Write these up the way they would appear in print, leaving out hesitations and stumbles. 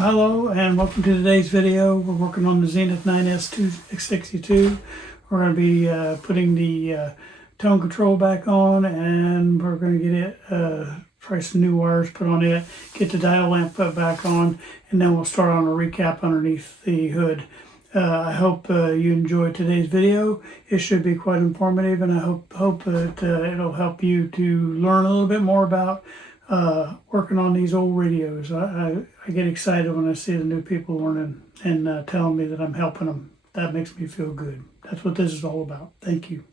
Hello and welcome to today's video. We're working on the Zenith 9S262. We're going to be putting the tone control back on, and we're going to get it, probably some new wires put on it, get the dial lamp put back on, and then we'll start on a recap underneath the hood. I hope you enjoyed today's video. It should be quite informative, and I hope that it'll help you to learn a little bit more about working on these old radios. I get excited when I see the new people learning and telling me that I'm helping them. That makes me feel good. That's what this is all about. Thank you.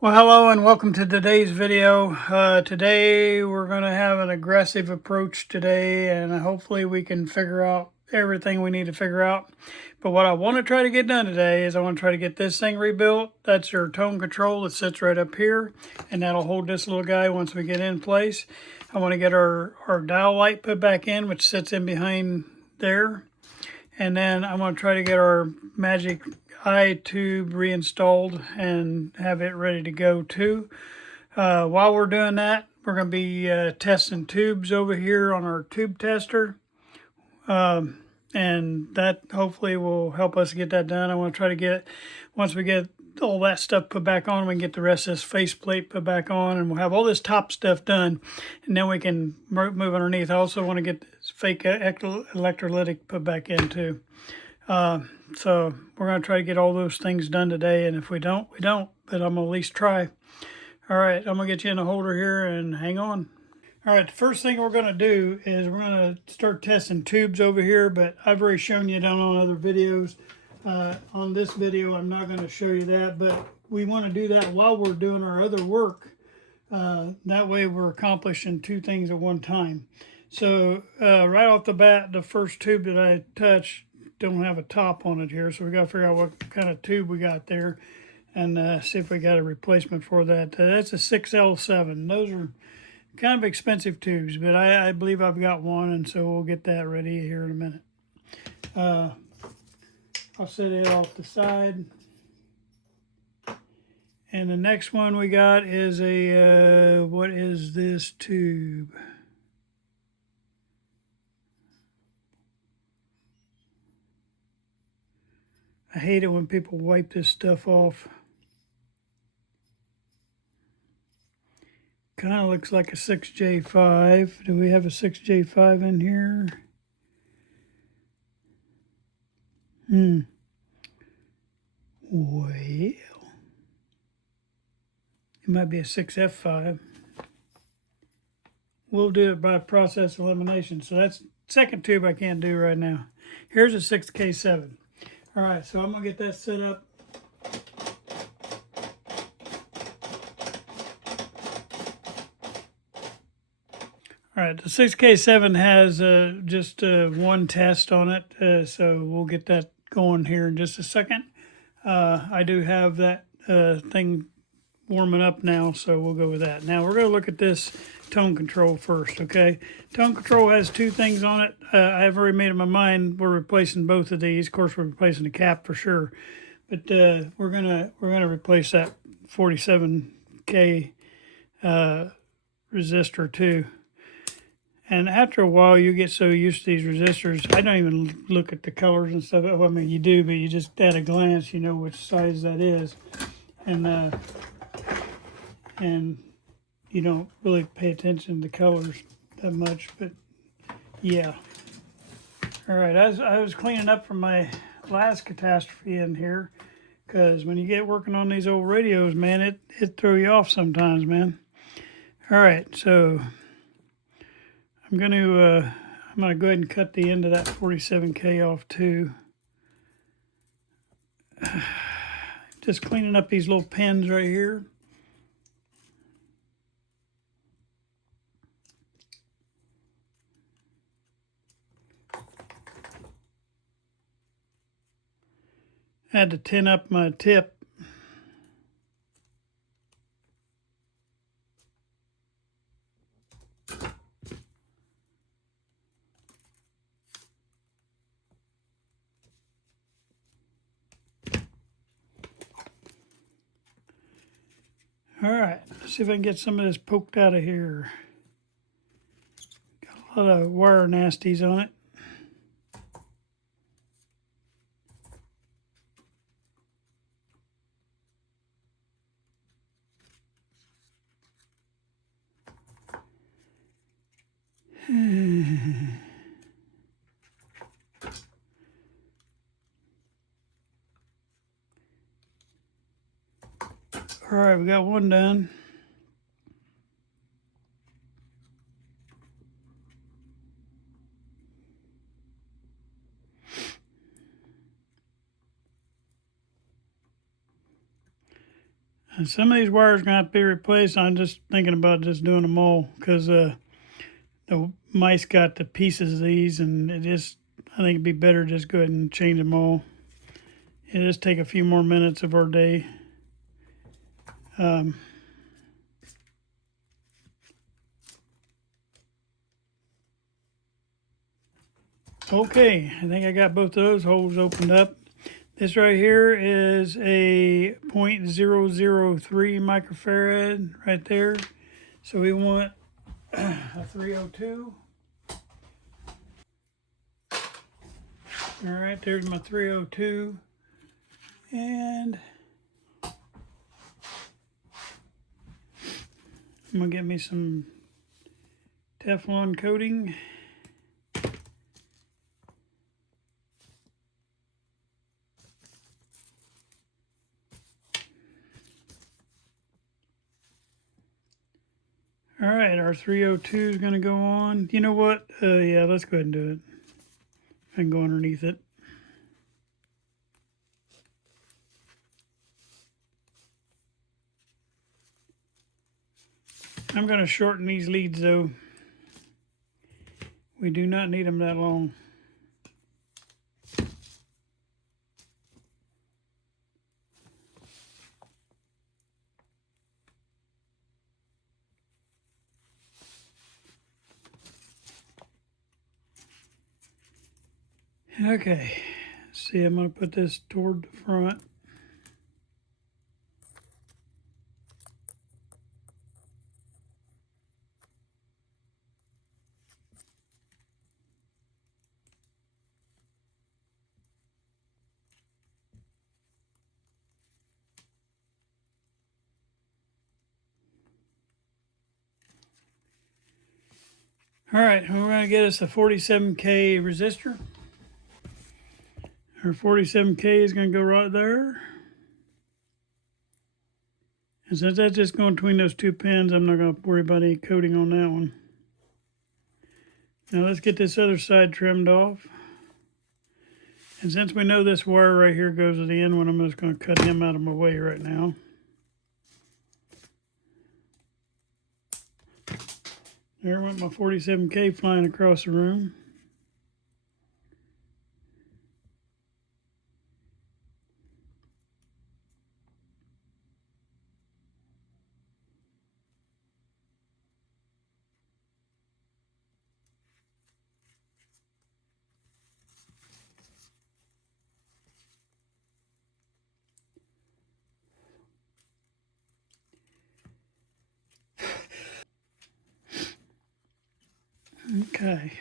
Well, hello and welcome to today's video. Today we're going to have an aggressive approach today, and hopefully we can figure out everything we need to figure out. But what I want to try to get done today is I want to try to get this thing rebuilt. That's your tone control that sits right up here, and that'll hold this little guy once we get in place. I want to get our dial light put back in, which sits in behind there. And then I'm going to try to get our magic eye tube reinstalled and have it ready to go too. While we're doing that, we're going to be testing tubes over here on our tube tester. And that hopefully will help us get that done. I want to try to get, once we get all that stuff put back on, we can get the rest of this faceplate put back on, and we'll have all this top stuff done, and then we can move underneath. I also want to get this fake electrolytic put back in too. So we're going to try to get all those things done today, and if we don't, we don't, but I'm going to at least try. All right, I'm going to get you in the holder here and hang on. All right, the first thing we're going to do is we're going to start testing tubes over here, but I've already shown you down on other videos. On this video, I'm not going to show you that, but we want to do that while we're doing our other work. That way we're accomplishing two things at one time. So right off the bat, the first tube that I touched don't have a top on it here, so we got to figure out what kind of tube we got there and see if we got a replacement for that. That's a 6L7. Those are kind of expensive tubes, but I believe I've got one, and so we'll get that ready here in a minute. I'll set it off the side. And the next one we got is a, what is this tube? I hate it when people wipe this stuff off. Kind of looks like a 6J5. Do we have a 6J5 in here? Well, it might be a 6F5. We'll do it by process elimination. So that's second tube I can't do right now. Here's a 6K7. All right, so I'm gonna get that set up. All right, the 6K7 has just one test on it, so we'll get that going here in just a second. I do have that thing warming up now, so we'll go with that. Now we're going to look at this tone control first, okay? Tone control has two things on it. I've already made up my mind. We're replacing both of these. Of course, we're replacing the cap for sure, but we're gonna replace that 47K resistor too. And after a while, you get so used to these resistors. I don't even look at the colors and stuff. Well, I mean, you do, but you just at a glance, you know which size that is, and you don't really pay attention to colors that much. But yeah. All right, I was cleaning up from my last catastrophe in here, because when you get working on these old radios, man, it throw you off sometimes, man. All right, so I'm going to go ahead and cut the end of that 47K off too. Just cleaning up these little pins right here. I had to tin up my tip. All right, let's see if I can get some of this poked out of here. Got a lot of wire nasties on it. All right, we got one done. And some of these wires are going to have to be replaced. I'm just thinking about just doing them all because the mice got the pieces of these, and I think it'd be better just go ahead and change them all. It just take a few more minutes of our day. Okay, I think I got both of those holes opened up. This right here is a 0.003 microfarad right there. So we want a 302. All right, there's my 302. And I'm gonna get me some Teflon coating. All right, our 302 is gonna go on. You know what? Yeah, let's go ahead and do it. I can go underneath it. I'm gonna shorten these leads though. We do not need them that long. Okay, see, I'm going to put this toward the front. All right, we're going to get us a 47K resistor. Our 47K is going to go right there. And since that's just going between those two pins, I'm not going to worry about any coating on that one. Now let's get this other side trimmed off. And since we know this wire right here goes to the end one, I'm just going to cut him out of my way right now. There went my 47K flying across the room. Okay.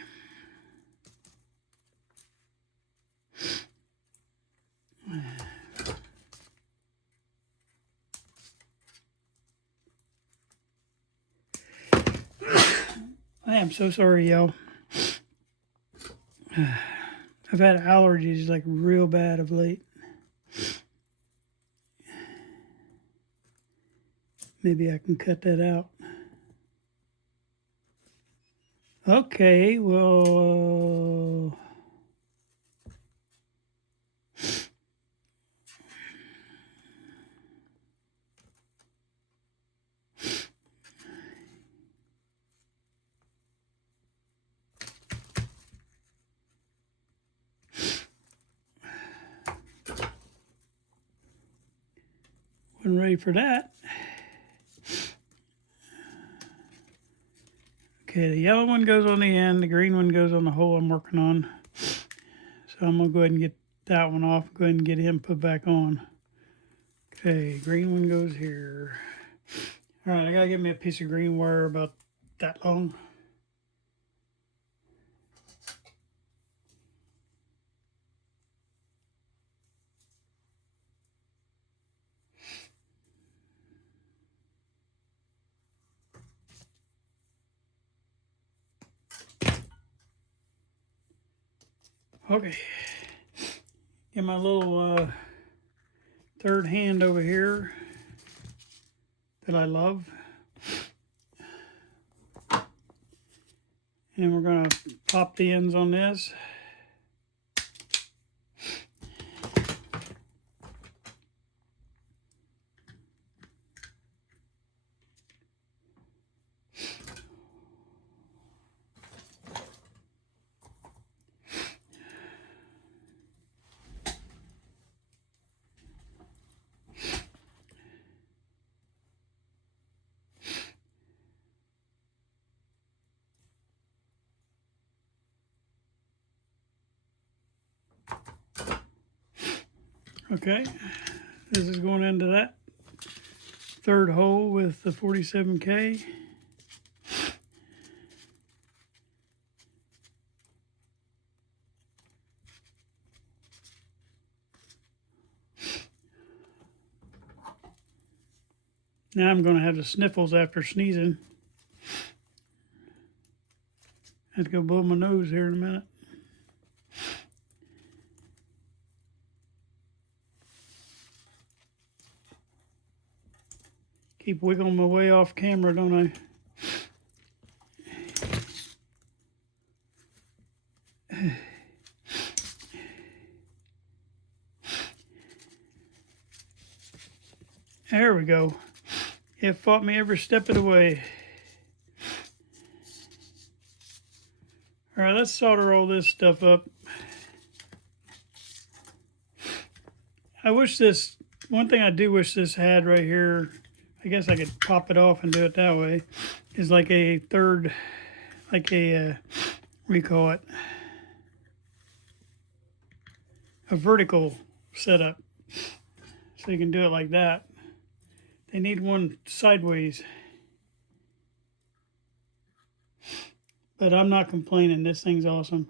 I am so sorry, y'all. I've had allergies like real bad of late. Maybe I can cut that out. Okay, well, ready for that. Okay, the yellow one goes on the end, the green one goes on the hole I'm working on. So I'm gonna go ahead and get that one off, go ahead and get him put back on. Okay, green one goes here. All right, I gotta get me a piece of green wire about that long. Okay, get my little third hand over here that I love. And we're gonna pop the ends on this. Okay, this is going into that third hole with the 47K. Now I'm going to have the sniffles after sneezing. I have to go blow my nose here in a minute. Keep wiggling my way off camera, don't I? There we go. It fought me every step of the way. All right, let's solder all this stuff up. I wish this, one thing I do wish this had right here, I guess I could pop it off and do it that way, is like a third, like a, what do you call it? A vertical setup. So you can do it like that. They need one sideways. But I'm not complaining, this thing's awesome.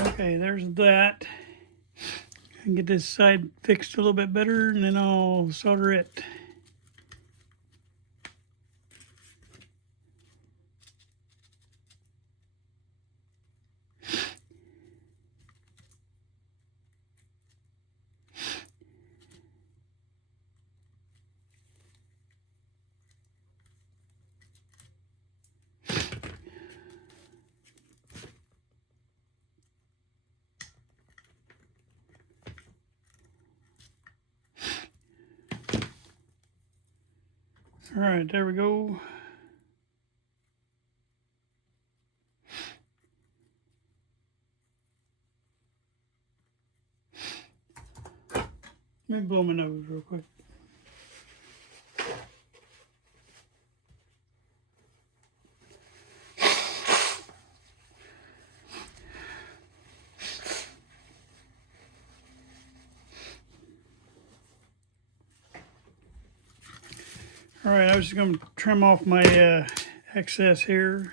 Okay, there's that. I can get this side fixed a little bit better and then I'll solder it. All right, there we go. Let me blow my nose real quick. All right, I was just going to trim off my excess here.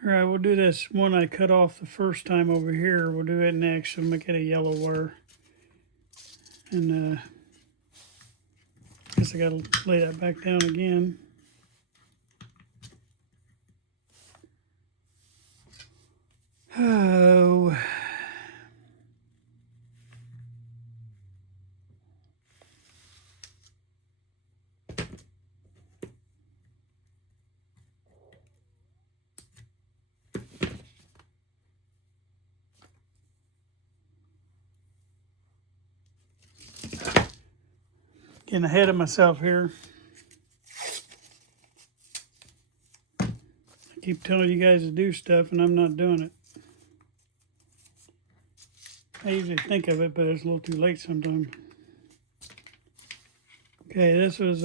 All right, we'll do this one I cut off the first time over here. We'll do it next. We'll make it a yellow wire. And guess I gotta lay that back down again. getting ahead of myself here. I keep telling you guys to do stuff and I'm not doing it. I usually think of it, but it's a little too late sometimes. Okay, this was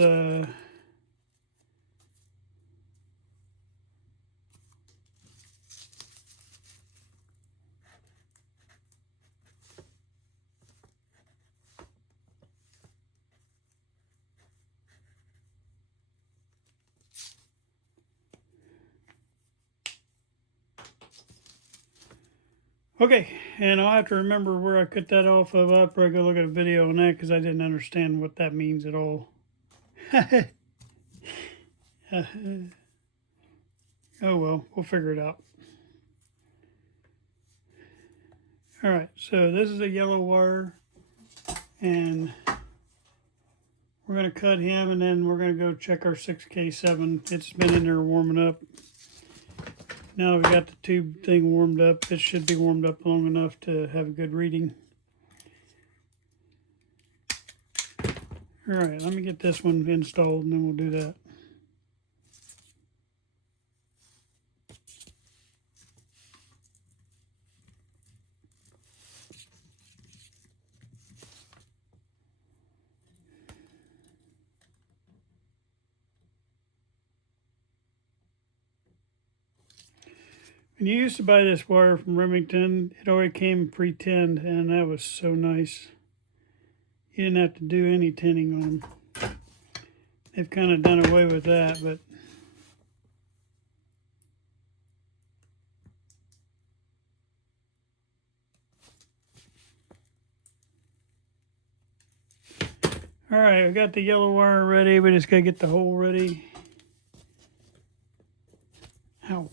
okay, and I'll have to remember where I cut that off of. I'll probably go look at a video on that because I didn't understand what that means at all. Oh well, we'll figure it out. All right, so this is a yellow wire, and we're going to cut him, and then we're going to go check our 6K7. It's been in there warming up. Now we got the tube thing warmed up. It should be warmed up long enough to have a good reading. All right, let me get this one installed, and then we'll do that. When you used to buy this wire from Remington, it already came pre-tinned, and that was so nice. You didn't have to do any tinning on them. They've kind of done away with that, but all right, we got the yellow wire ready. We just got to get the hole ready. Ow.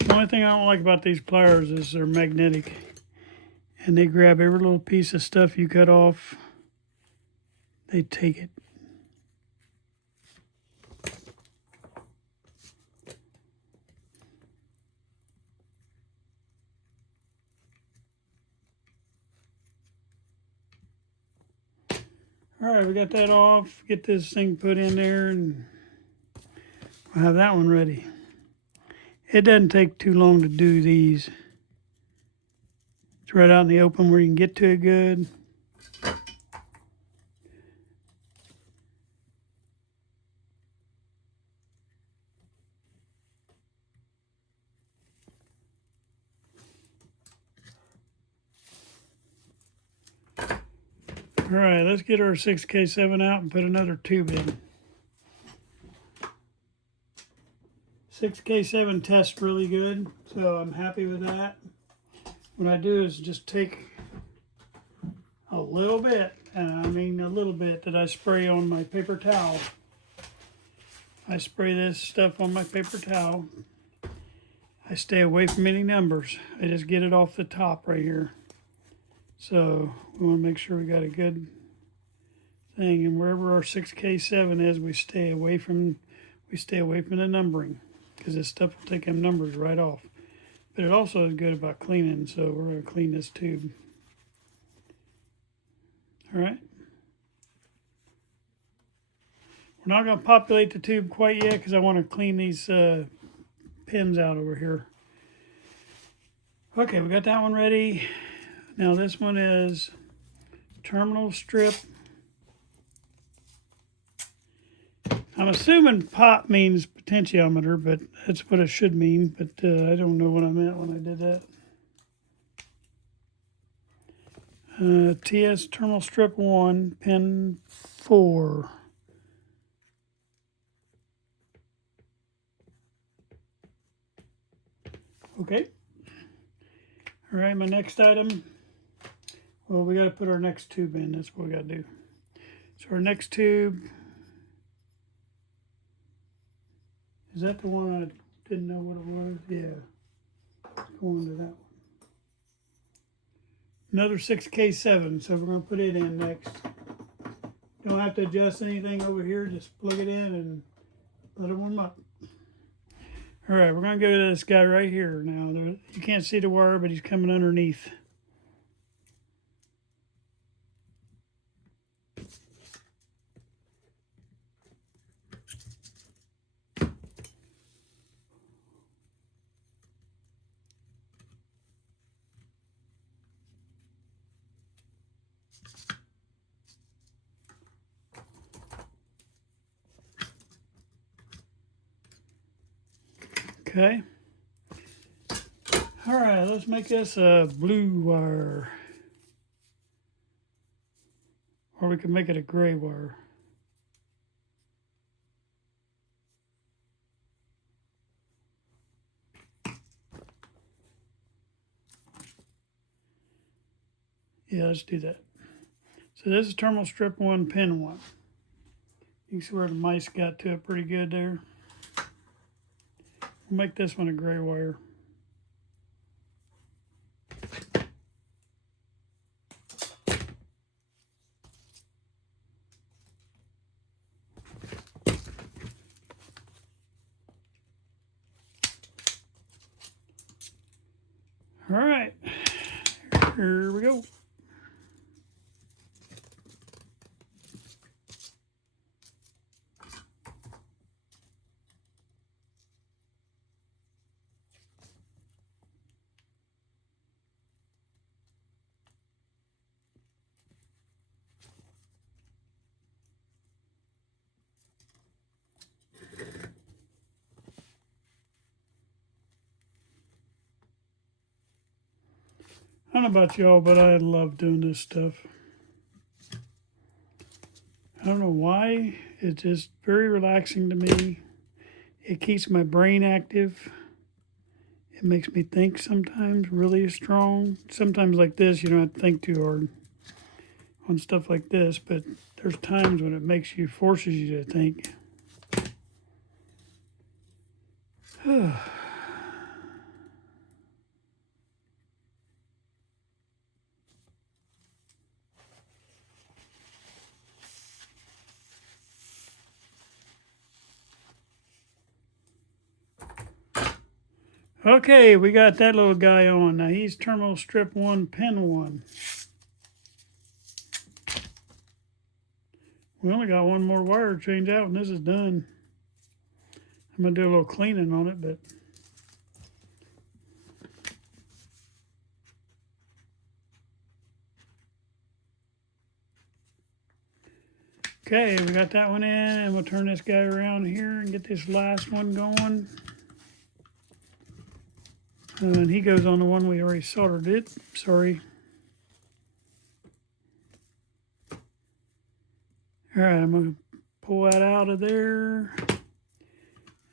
The only thing I don't like about these pliers is they're magnetic, and they grab every little piece of stuff you cut off. They take it. All right, we got that off. Get this thing put in there, and we'll have that one ready. It doesn't take too long to do these. It's right out in the open where you can get to it good. All right, let's get our 6K7 out and put another tube in. 6K7 tests really good, so I'm happy with that. What I do is just take a little bit, and I mean a little bit, that I spray on my paper towel. I spray this stuff on my paper towel. I stay away from any numbers. I just get it off the top right here. So we want to make sure we got a good thing, and wherever our 6K7 is, we stay away from the numbering, because this stuff will take them numbers right off. But it also is good about cleaning, so we're going to clean this tube. All right. We're not going to populate the tube quite yet because I want to clean these pins out over here. Okay, we got that one ready. Now this one is terminal strip. I'm assuming pop means potentiometer, but that's what it should mean. But I don't know what I meant when I did that. TS terminal strip 1, pin 4. Okay. All right, my next item. Well, we got to put our next tube in. That's what we got to do. So our next tube. Is that the one I didn't know what it was? Yeah. Go on to that one. Another 6K7, so we're going to put it in next. Don't have to adjust anything over here. Just plug it in and let it warm up. All right, we're going to go to this guy right here now. You can't see the wire, but he's coming underneath. Okay. All right, let's make this a blue wire. Or we can make it a gray wire. Yeah, let's do that. So this is terminal strip 1, pin 1. You can see where the mice got to it pretty good there. We'll make this one a gray wire. All right, here we go. I don't know about y'all, but I love doing this stuff. I don't know why. It's just very relaxing to me. It keeps my brain active. It makes me think sometimes really strong. Sometimes like this, you don't have to think too hard on stuff like this, but there's times when it forces you to think. Okay, we got that little guy on. Now he's terminal strip 1, pin 1. We only got one more wire to change out and this is done. I'm going to do a little cleaning on it, but okay, we got that one in, and we'll turn this guy around here and get this last one going. And he goes on the one we already soldered it. Sorry. All right, I'm going to pull that out of there.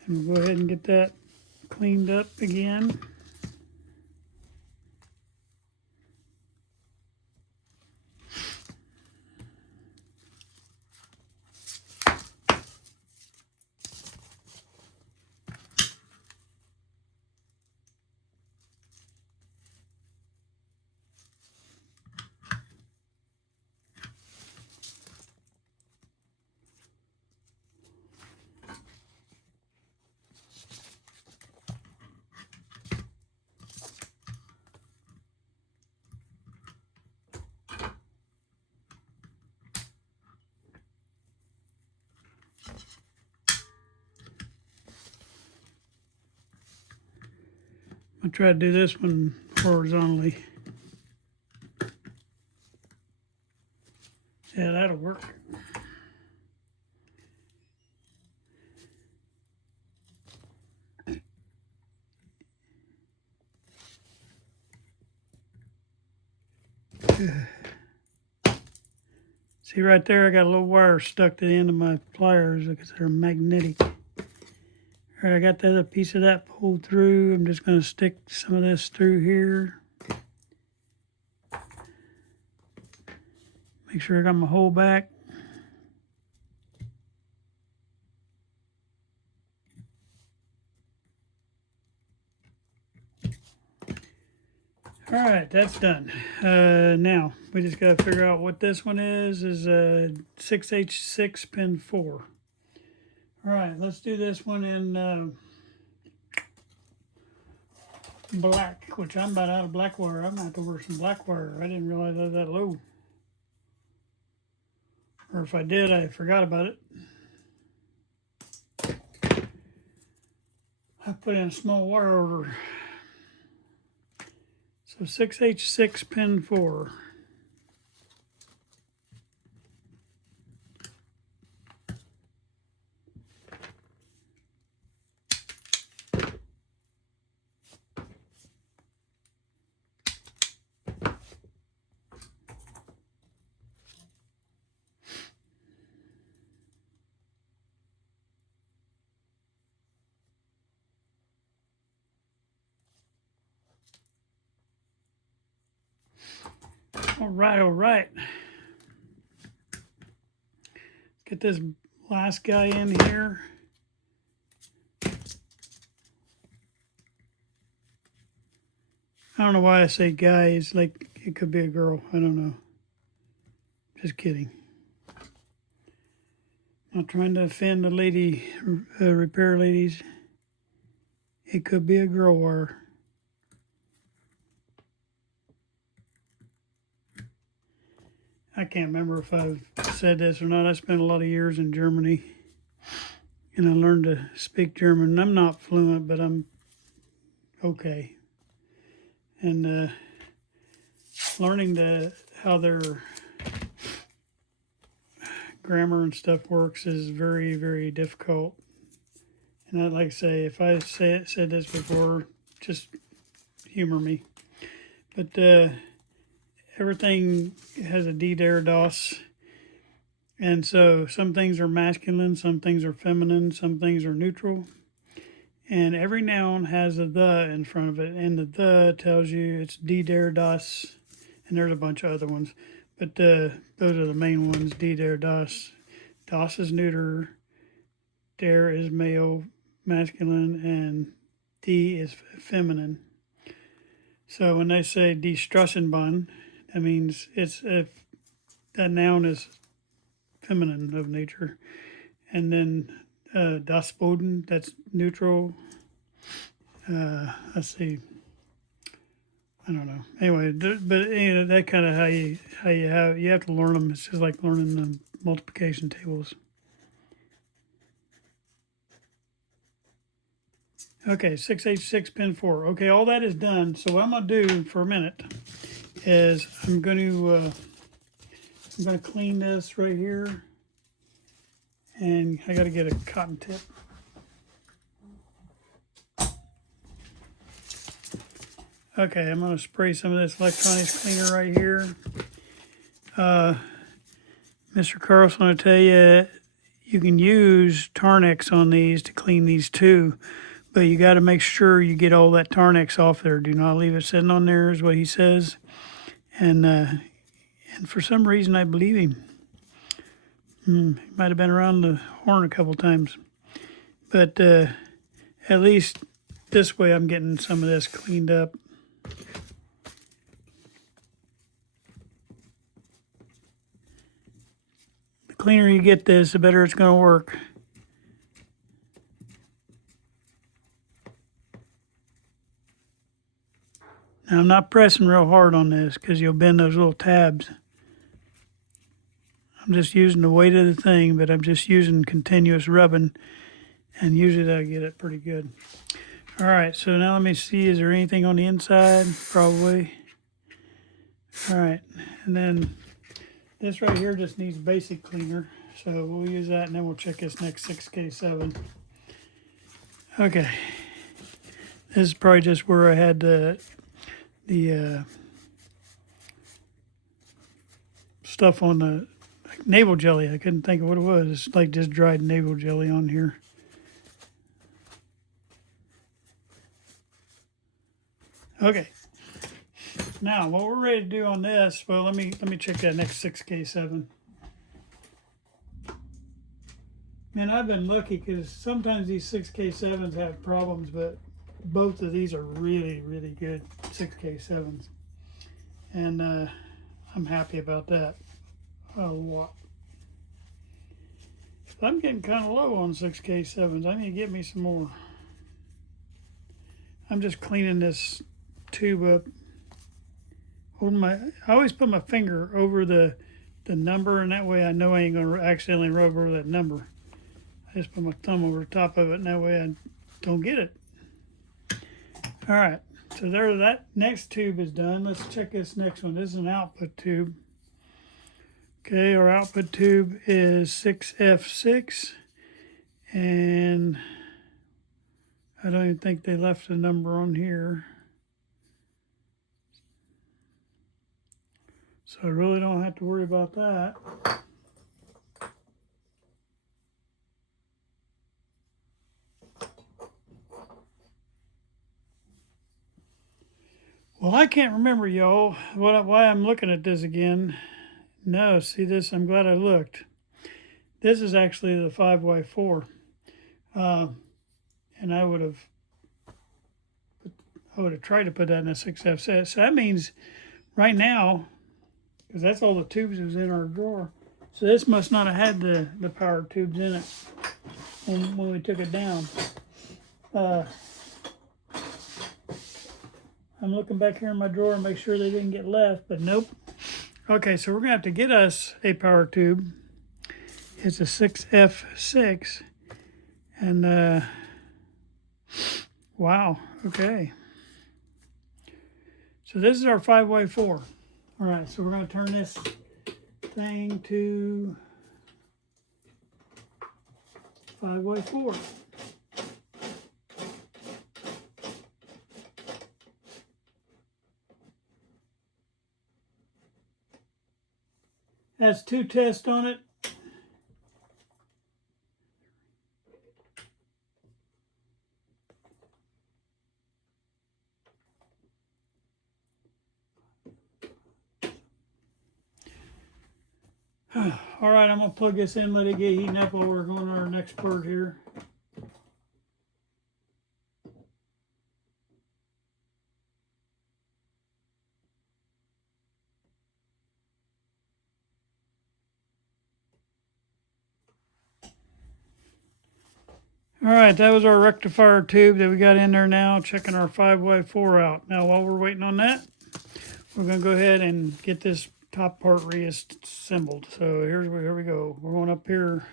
And we'll go ahead and get that cleaned up again. I'll try to do this one horizontally. Yeah, that'll work. See right there, I got a little wire stuck to the end of my pliers because they're magnetic. All right, I got the other piece of that pulled through. I'm just going to stick some of this through here. Make sure I got my hole back. All right, that's done. Now, we just got to figure out what this one is a 6H6 pin 4. All right, let's do this one in black, which I'm about out of black wire. I'm going to have to wear some black wire. I didn't realize I was that low. Or if I did, I forgot about it. I put in a small wire order. So 6H6 pin 4. All right, all right. Get this last guy in here. I don't know why I say guy. It's like it could be a girl. I don't know. Just kidding. Not trying to offend the lady, repair ladies. It could be a girl wire. I can't remember if I've said this or not. I spent a lot of years in Germany, and I learned to speak German. I'm not fluent, but I'm okay. And learning how their grammar and stuff works is very, very difficult. And I'd like to say, if I said this before, just humor me. But everything has a D there, DOS. And so some things are masculine, some things are feminine, some things are neutral. And every noun has a the in front of it. And the tells you it's D there, DOS. And there's a bunch of other ones. But those are the main ones, D there, DOS. DOS is neuter, der is male, masculine, and D is feminine. So when they say die Strassenbahn, that means it's if that noun is feminine of nature. And then das Boden, that's neutral. Let's see. I don't know. Anyway, but that kind of how you have to learn them. It's just like learning the multiplication tables. Okay, 6H6 pin 4. Okay, all that is done. So what I'm going to do for a minute is I'm going to clean this right here, and I got to get a cotton tip. Okay, I'm going to spray some of this electronics cleaner right here. Mr. Carlson, I tell you, you can use Tarnex on these to clean these too, but you got to make sure you get all that Tarnex off there. Do not leave it sitting on there, is what he says. And for some reason, I believe him. He might have been around the horn a couple times. But at least this way I'm getting some of this cleaned up. The cleaner you get this, the better it's going to work. Now I'm not pressing real hard on this because you'll bend those little tabs. I'm just using the weight of the thing, but I'm just using continuous rubbing, and usually that'll get it pretty good. All right, so now let me see, is there anything on the inside? Probably. All right, and then this right here just needs basic cleaner, so we'll use that, and then we'll check this next 6K7. Okay, this is probably just where I had the stuff on the navel jelly. I couldn't think of what it was. It's like just dried navel jelly on here. Okay. Now what we're ready to do on this, well, let me check that next 6K7. Man, I've been lucky because sometimes these 6K7s have problems, but both of these are really, really good 6K7s. And I'm happy about that a lot. I'm getting kind of low on 6K7s. I need to get me some more. I'm just cleaning this tube up. I always put my finger over the number, and that way I know I ain't gonna accidentally rub over that number. I just put my thumb over the top of it, and that way I don't get it. All right, so there, that next tube is done. Let's check this next one. This is an output tube. Okay, our output tube is 6F6, and I don't even think they left a number on here. So I really don't have to worry about that. Well, I can't remember, y'all, why I'm looking at this again. No, see this? I'm glad I looked. This is actually the 5Y4. And I would have tried to put that in a 6F6. So that means right now, because that's all the tubes that was in our drawer. So this must not have had the power tubes in it when we took it down. I'm looking back here in my drawer and make sure they didn't get left, but nope. Okay, so we're gonna have to get us a power tube. It's a 6F6, and wow, okay. So this is our 5Y4. All right, so we're gonna turn this thing to 5Y4. Has 2 tests on it. All right, I'm gonna plug this in, let it get heating up while we're going on our next part here. All right, that was our rectifier tube that we got in there now, checking our 5Y4 out. Now, while we're waiting on that, we're gonna go ahead and get this top part reassembled. So here we go. We're going up here.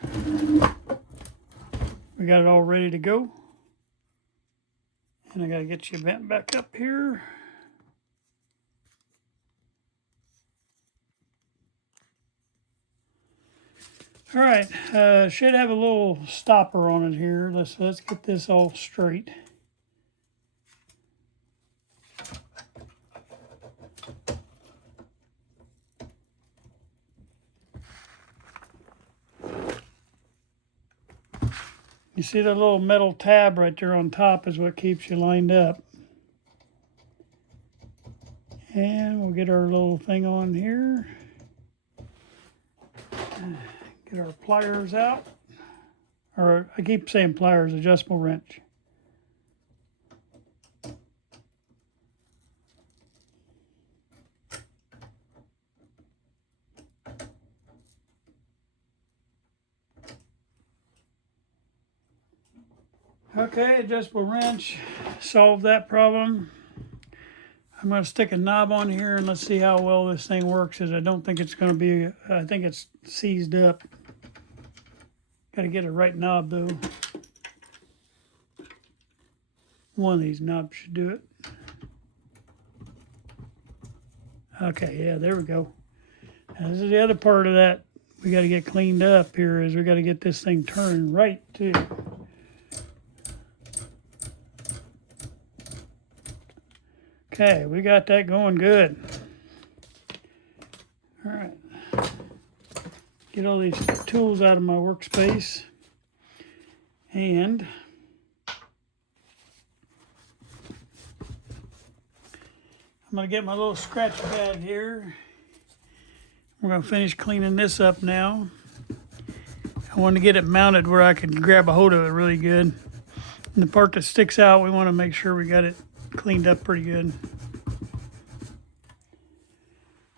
We got it all ready to go. And I gotta get you bent back up here. All right, should have a little stopper on it here. Let's get this all straight. You see that little metal tab right there on top is what keeps you lined up. And we'll get our little thing on here. Get our pliers out. Or I keep saying pliers, adjustable wrench. Okay, adjustable wrench solved that problem. I'm going to stick a knob on here and let's see how well this thing works. As I don't think it's going to be, I think it's seized up. Got to get a right knob though. One of these knobs should do it. Okay, yeah, there we go. Now, this is the other part of that we got to get cleaned up here, is we got to get this thing turned right too. Okay, we got that going good. All right. Get all these tools out of my workspace. And I'm going to get my little scratch pad here. We're going to finish cleaning this up now. I want to get it mounted where I can grab a hold of it really good. And the part that sticks out, we want to make sure we got it cleaned up pretty good.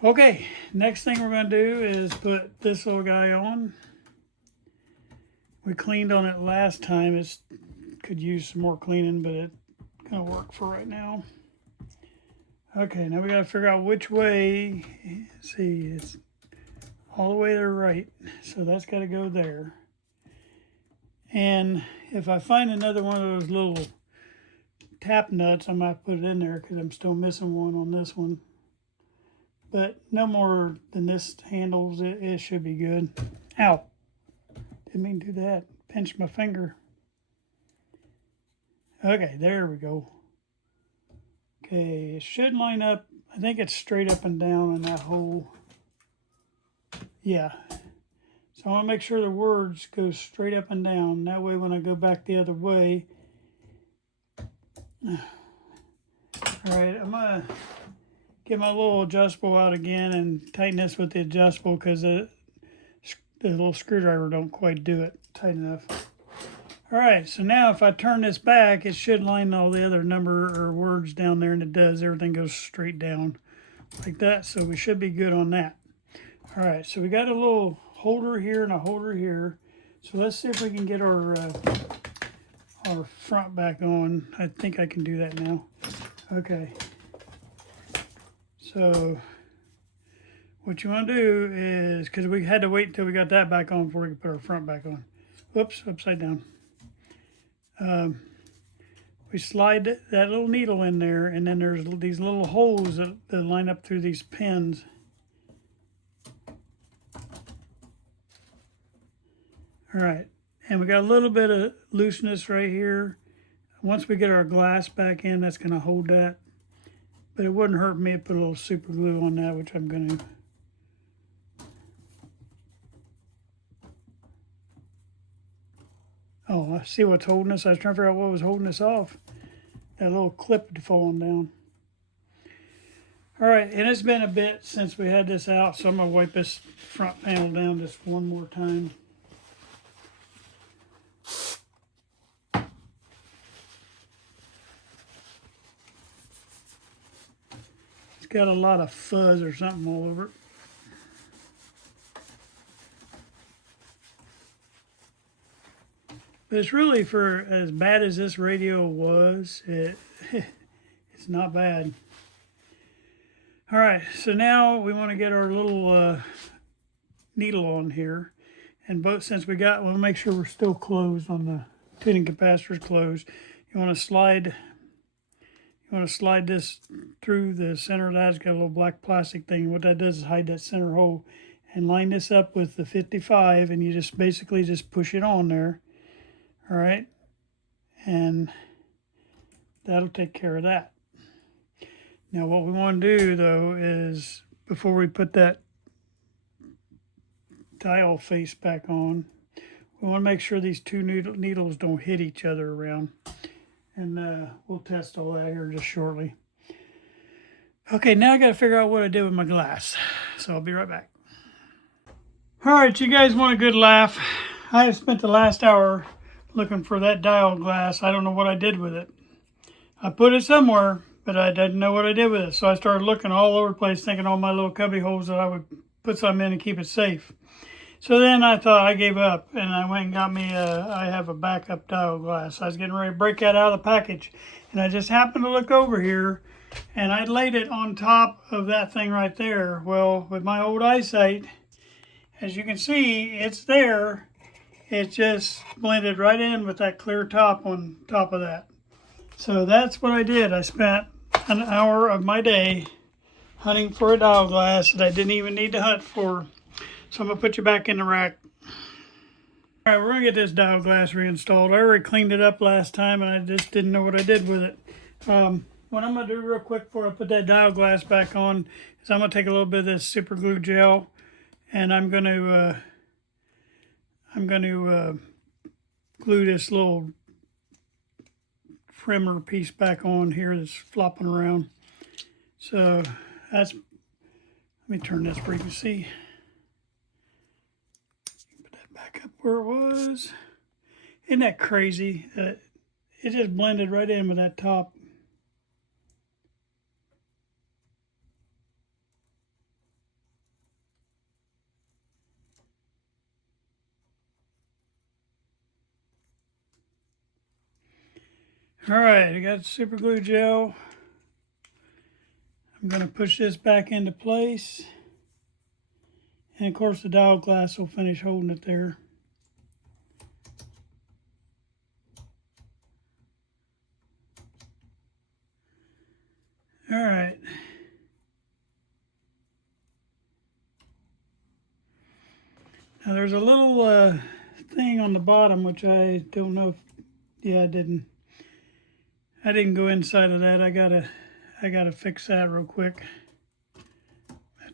Okay, next thing we're going to do is put this little guy on. We cleaned on it last time. It could use some more cleaning, but it's going to work for right now. Okay, now we got to figure out which way. Let's see, it's all the way to the right, so that's got to go there. And if I find another one of those little tap nuts, I might put it in there because I'm still missing one on this one. But no more than this handles, it should be good. Ow, didn't mean to do that. Pinched my finger. Okay, there we go. Okay, it should line up. I think it's straight up and down in that hole. Yeah. So I want to make sure the words go straight up and down. That way when I go back the other way. All right, I'm going to get my little adjustable out again and tighten this with the adjustable because the little screwdriver don't quite do it tight enough. All right, so now if I turn this back, it should line all the other number or words down there, and it does. Everything goes straight down like that, so we should be good on that. All right, so we got a little holder here and a holder here. So let's see if we can get our front back on. I think I can do that now. Okay. So what you want to do is, because we had to wait until we got that back on before we could put our front back on. Whoops, upside down. We slide that little needle in there, and then there's these little holes that line up through these pins. All right, and we got a little bit of looseness right here. Once we get our glass back in, that's going to hold that. But it wouldn't hurt me to put a little super glue on that, which I'm going to. Oh, I see what's holding us. I was trying to figure out what was holding us off. That little clip had fallen down. All right, and it's been a bit since we had this out, so I'm going to wipe this front panel down just one more time. It's got a lot of fuzz or something all over it. But it's really, for as bad as this radio was, it's not bad. All right, so now we want to get our little needle on here. And since we got, we'll make sure we're still closed on the tuning capacitor's closed. You want to slide this through the center of that. It's got a little black plastic thing. What that does is hide that center hole. And line this up with the 55, and you just basically just push it on there. All right, and that'll take care of that. Now what we want to do though is, before we put that dial face back on, we want to make sure these two needles don't hit each other around. And we'll test all that here just shortly. Okay, now I got to figure out what I did with my glass. So I'll be right back. All right, you guys want a good laugh? I have spent the last hour looking for that dial glass. I don't know what I did with it. I put it somewhere, but I didn't know what I did with it. So I started looking all over the place, thinking all my little cubby holes that I would put something in and keep it safe. So then I thought, I gave up, and I went and got me I have a backup dial glass. I was getting ready to break that out of the package, and I just happened to look over here, and I laid it on top of that thing right there. Well, with my old eyesight, as you can see, it's there. It just blended right in with that clear top on top of that. So that's what I did. I spent an hour of my day hunting for a dial glass that I didn't even need to hunt for. So I'm going to put you back in the rack. All right, we're going to get this dial glass reinstalled. I already cleaned it up last time, and I just didn't know what I did with it. What I'm going to do real quick before I put that dial glass back on is I'm going to take a little bit of this super glue gel, and I'm going to glue this little primer piece back on here that's flopping around. So let me turn this where you can see. Put that back up where it was. Isn't that crazy? It just blended right in with that top. All right, I got super glue gel. I'm going to push this back into place. And of course the dial glass will finish holding it there. All right. Now there's a little thing on the bottom, which I don't know if, yeah, I didn't go inside of that. I gotta fix that real quick.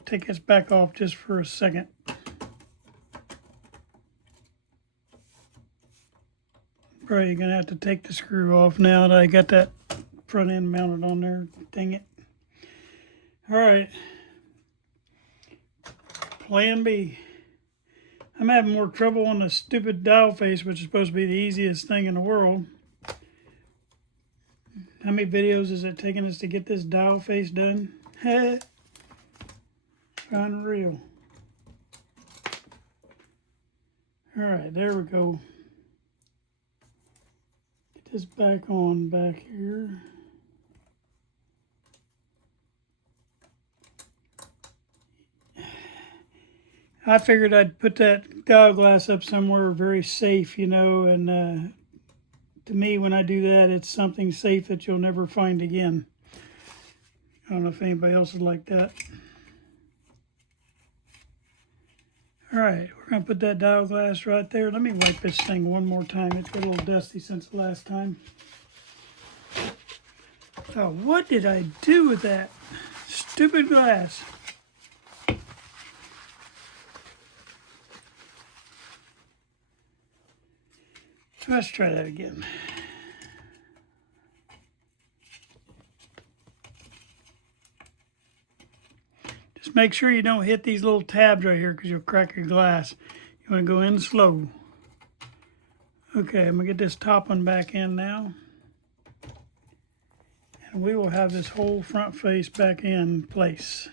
Take this back off just for a second. Probably gonna have to take the screw off now that I got that front end mounted on there. Dang it. All right. Plan B. I'm having more trouble on the stupid dial face, which is supposed to be the easiest thing in the world. How many videos is it taking us to get this dial face done? Unreal. All right, there we go. Get this back on back here. I figured I'd put that dial glass up somewhere very safe, you know, and to me, when I do that, it's something safe that you'll never find again. I don't know if anybody else is like that. All right, we're going to put that dial glass right there. Let me wipe this thing one more time. It's got a little dusty since the last time. Oh, what did I do with that stupid glass? Let's try that again. Just make sure you don't hit these little tabs right here because you'll crack your glass. You want to go in slow. Okay, I'm going to get this top one back in now. And we will have this whole front face back in place.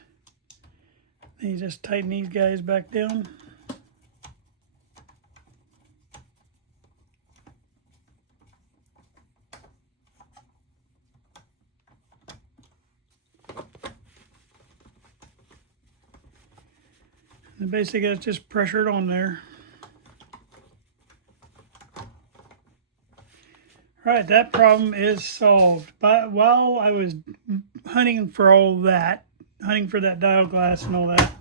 Then you just tighten these guys back down. And basically it's just pressured on there. All right, that problem is solved. But while I was hunting for all that, hunting for that dial glass and all that,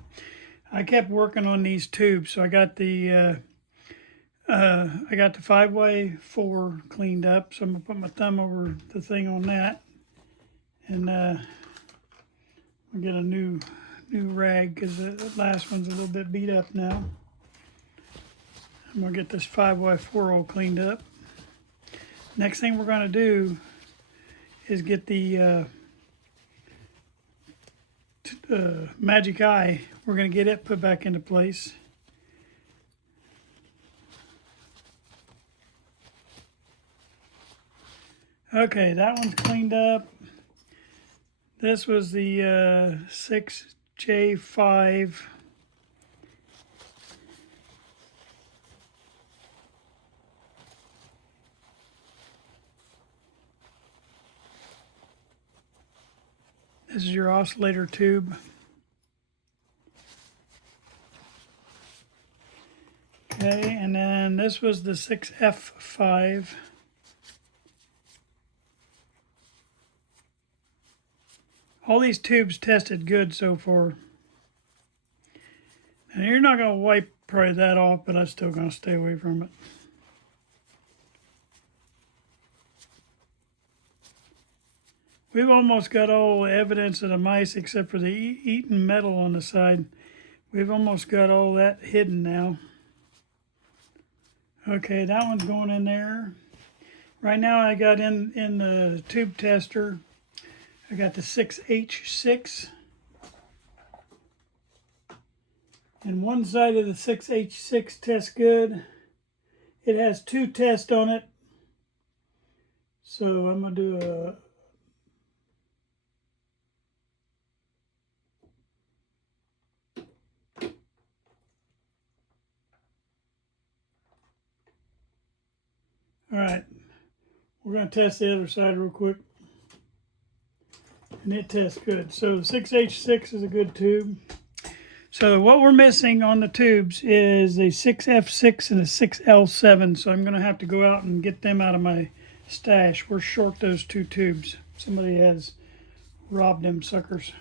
I kept working on these tubes. So I got the 5x4 cleaned up. So I'm gonna put my thumb over the thing on that, and I'll get a new rag because the last one's a little bit beat up now. I'm gonna get this 5x4 all cleaned up. Next thing we're gonna do is get the magic eye. We're gonna get it put back into place. Okay, that one's cleaned up. This was the 6J5. This is your oscillator tube. Okay, and then this was the 6F5. All these tubes tested good so far. And you're not going to wipe probably that off, but I'm still going to stay away from it. We've almost got all evidence of the mice except for the eaten metal on the side. We've almost got all that hidden now. Okay, that one's going in there. Right now I got in the tube tester, I got the 6H6. And one side of the 6H6 tests good. It has 2 tests on it. So I'm going to do a all right, We're going to test the other side real quick. And it tests good. So the 6H6 is a good tube. So what we're missing on the tubes is a 6F6 and a 6L7. So I'm going to have to go out and get them out of my stash. We're short those two tubes. Somebody has robbed them suckers.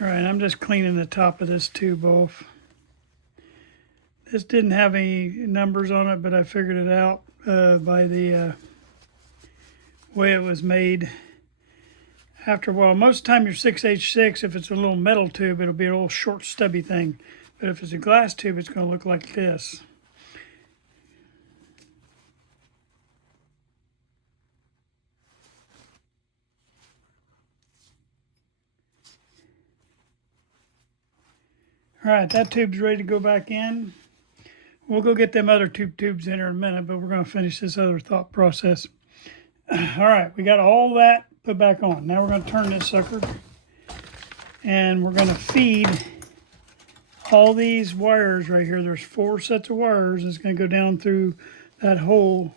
All right, I'm just cleaning the top of this tube off. This didn't have any numbers on it, but I figured it out by the way it was made. After a while, most of the time your 6H6, if it's a little metal tube, it'll be a little short stubby thing. But if it's a glass tube, it's going to look like this. All right, that tube's ready to go back in. We'll go get them other tubes in here in a minute, but we're going to finish this other thought process. All right, we got all that put back on. Now we're going to turn this sucker, and we're going to feed all these wires right here. There's 4 sets of wires. It's going to go down through that hole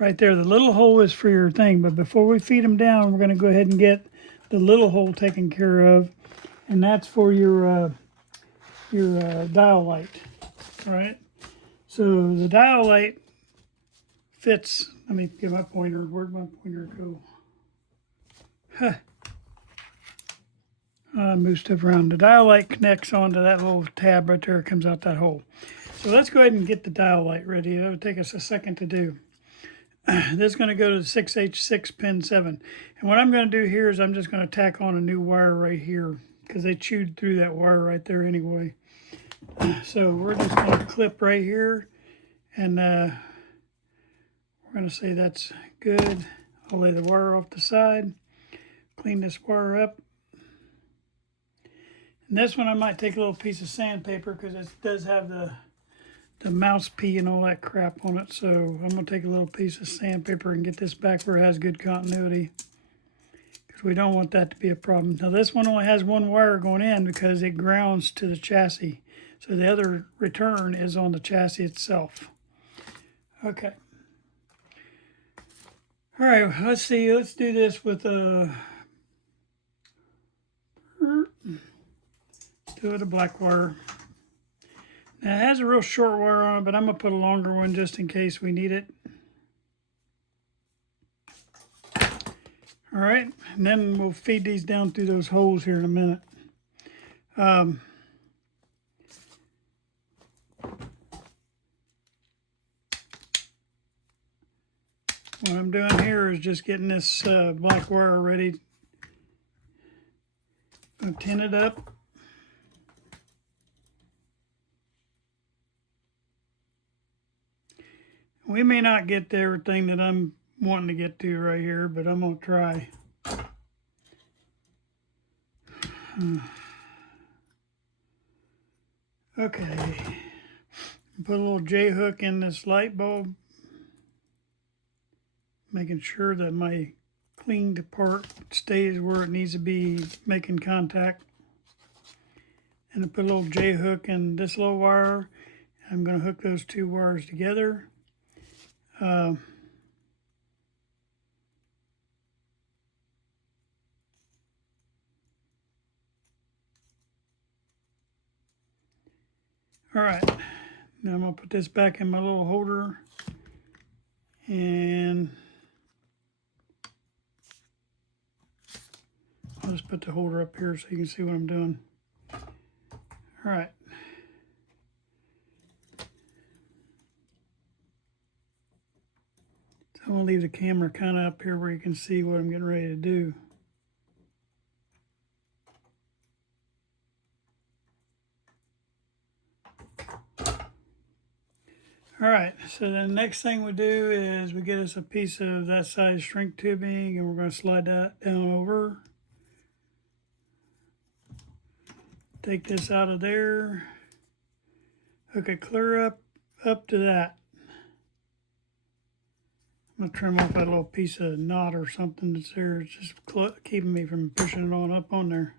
right there. The little hole is for your thing, but before we feed them down, we're going to go ahead and get the little hole taken care of, and that's for your dial light. All right. So the dial light fits. Let me get my pointer. Where'd my pointer go? Huh. Move stuff around. The dial light connects onto that little tab right there. It comes out that hole. So let's go ahead and get the dial light ready. It'll take us a second to do. This is going to go to the 6H6 pin 7. And what I'm going to do here is I'm just going to tack on a new wire right here because they chewed through that wire right there anyway. So we're just going to clip right here, and we're going to say that's good. I'll lay the wire off the side, clean this wire up. And this one I might take a little piece of sandpaper because it does have the mouse pee and all that crap on it. So I'm going to take a little piece of sandpaper and get this back where it has good continuity, because we don't want that to be a problem. Now this one only has one wire going in because it grounds to the chassis. So the other return is on the chassis itself. Okay. All right, let's see. Let's do this with a... Let's do it with a black wire. Now it has a real short wire on it, but I'm going to put a longer one just in case we need it. All right, and then we'll feed these down through those holes here in a minute. What I'm doing here is just getting this black wire ready. I'm going to tin it up. We may not get to everything that I'm wanting to get to right here, but I'm going to try. Okay. Put a little J-hook in this light bulb, making sure that my cleaned part stays where it needs to be, making contact. And I put a little J-hook in this little wire. I'm going to hook those two wires together. All right, now I'm going to put this back in my little holder, and I'll just put the holder up here so you can see what I'm doing. All right. So I'm going to leave the camera kind of up here where you can see what I'm getting ready to do. All right, so the next thing we do is we get us a piece of that size shrink tubing, and we're going to slide that down over. Take this out of there. Hook it clear up to that. I'm going to trim off that little piece of knot or something that's there. It's just keeping me from pushing it on up on there.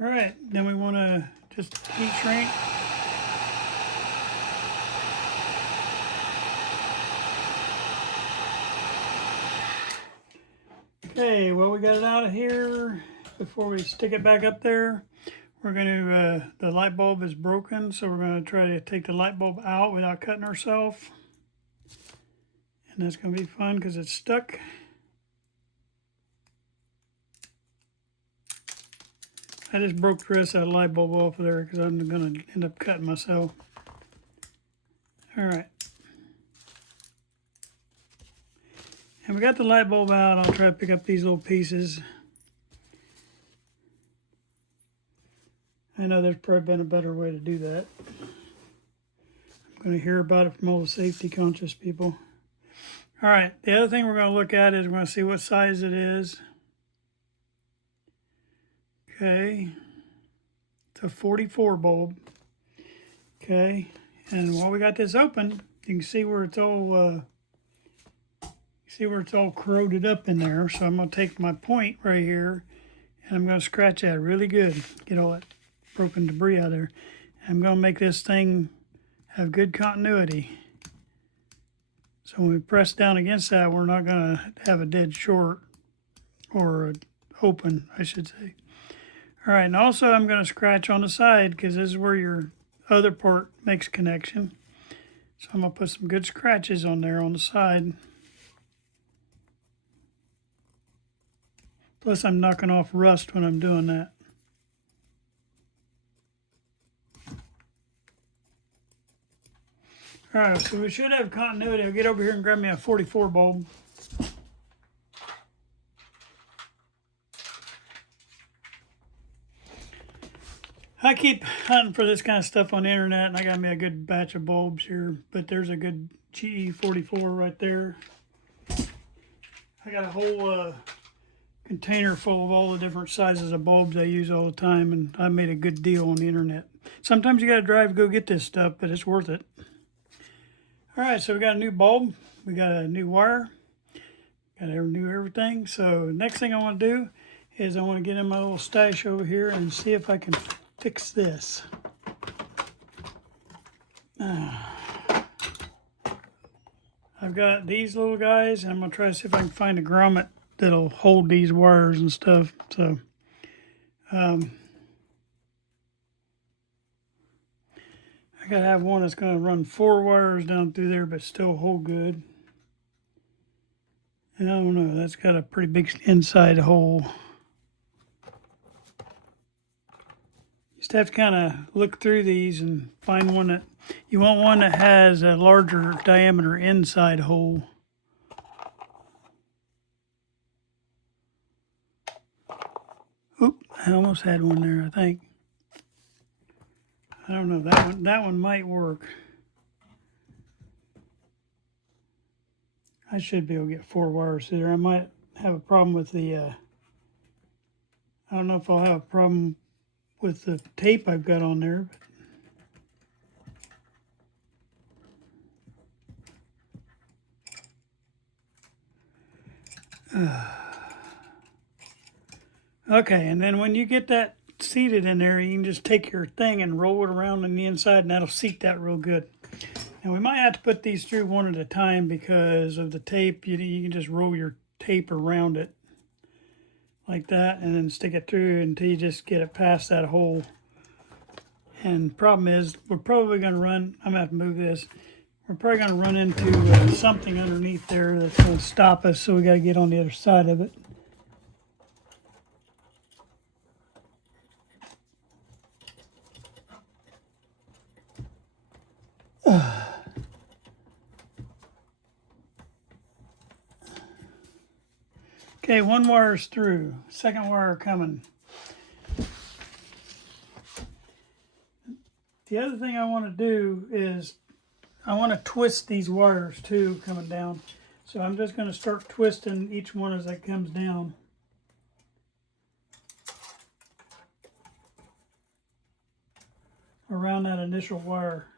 All right, then we want to just heat shrink. Okay, well, we got it out of here. Before we stick it back up there, we're going to, the light bulb is broken, so we're going to try to take the light bulb out without cutting ourselves. And that's going to be fun because it's stuck. I just broke the rest of that light bulb off of there because I'm going to end up cutting myself. All right. And we got the light bulb out. I'll try to pick up these little pieces. I know there's probably been a better way to do that. I'm going to hear about it from all the safety conscious people. All right, the other thing we're going to look at is we're going to see what size it is. Okay, it's a 44 bulb. Okay, and while we got this open, you can see where it's all corroded up in there. So I'm going to take my point right here, and I'm going to scratch that really good, get all that broken debris out of there. I'm going to make this thing have good continuity. So when we press down against that, we're not going to have a dead short, or open, I should say. All right, and also I'm going to scratch on the side because this is where your other part makes connection. So I'm going to put some good scratches on there on the side. Plus I'm knocking off rust when I'm doing that. All right, so we should have continuity. I'll get over here and grab me a 44 bulb. I keep hunting for this kind of stuff on the internet, and I got me a good batch of bulbs here, but there's a good GE44 right there. I got a whole container full of all the different sizes of bulbs I use all the time, and I made a good deal on the internet. Sometimes you got to drive to go get this stuff, but it's worth it. All right, so we got a new bulb, we got a new wire, got new everything. So next thing I want to do is I want to get in my little stash over here and see if I can fix this. I've got these little guys, and I'm going to try to see if I can find a grommet that'll hold these wires and stuff. So I gotta have one that's gonna run 4 wires down through there but still hold good. And I don't know, that's got a pretty big inside hole. Just have to kind of look through these and find one that, you want one that has a larger diameter inside hole. Oop, I almost had one there, I think. I don't know, that one might work. I should be able to get 4 wires through there. I might have a problem with the, I don't know if I'll have a problem with the tape I've got on there. Okay, and then when you get that seated in there, you can just take your thing and roll it around on the inside, and that'll seat that real good. And we might have to put these through one at a time because of the tape. You can just roll your tape around it like that and then stick it through until you just get it past that hole. And the problem is we're probably going to run, I'm going to have to move this, we're probably going to run into something underneath there that's going to stop us, so we got to get on the other side of it. Okay, one wire's through, second wire coming. The other thing I want to do is I want to twist these wires too coming down. So I'm just going to start twisting each one as it comes down. Around that initial wire.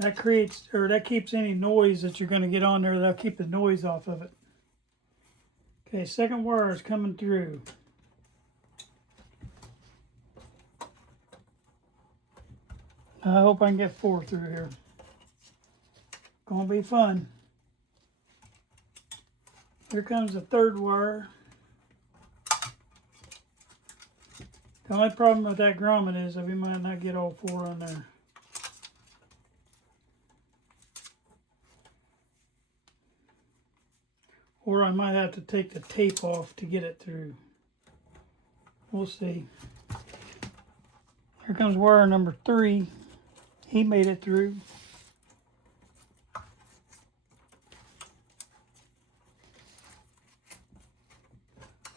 That creates, or that keeps any noise that you're going to get on there, that'll keep the noise off of it. Okay, second wire is coming through. I hope I can get 4 through here. Gonna be fun. Here comes the third wire. The only problem with that grommet is that we might not get all 4 on there. Or I might have to take the tape off to get it through. We'll see. Here comes wire number 3. He made it through.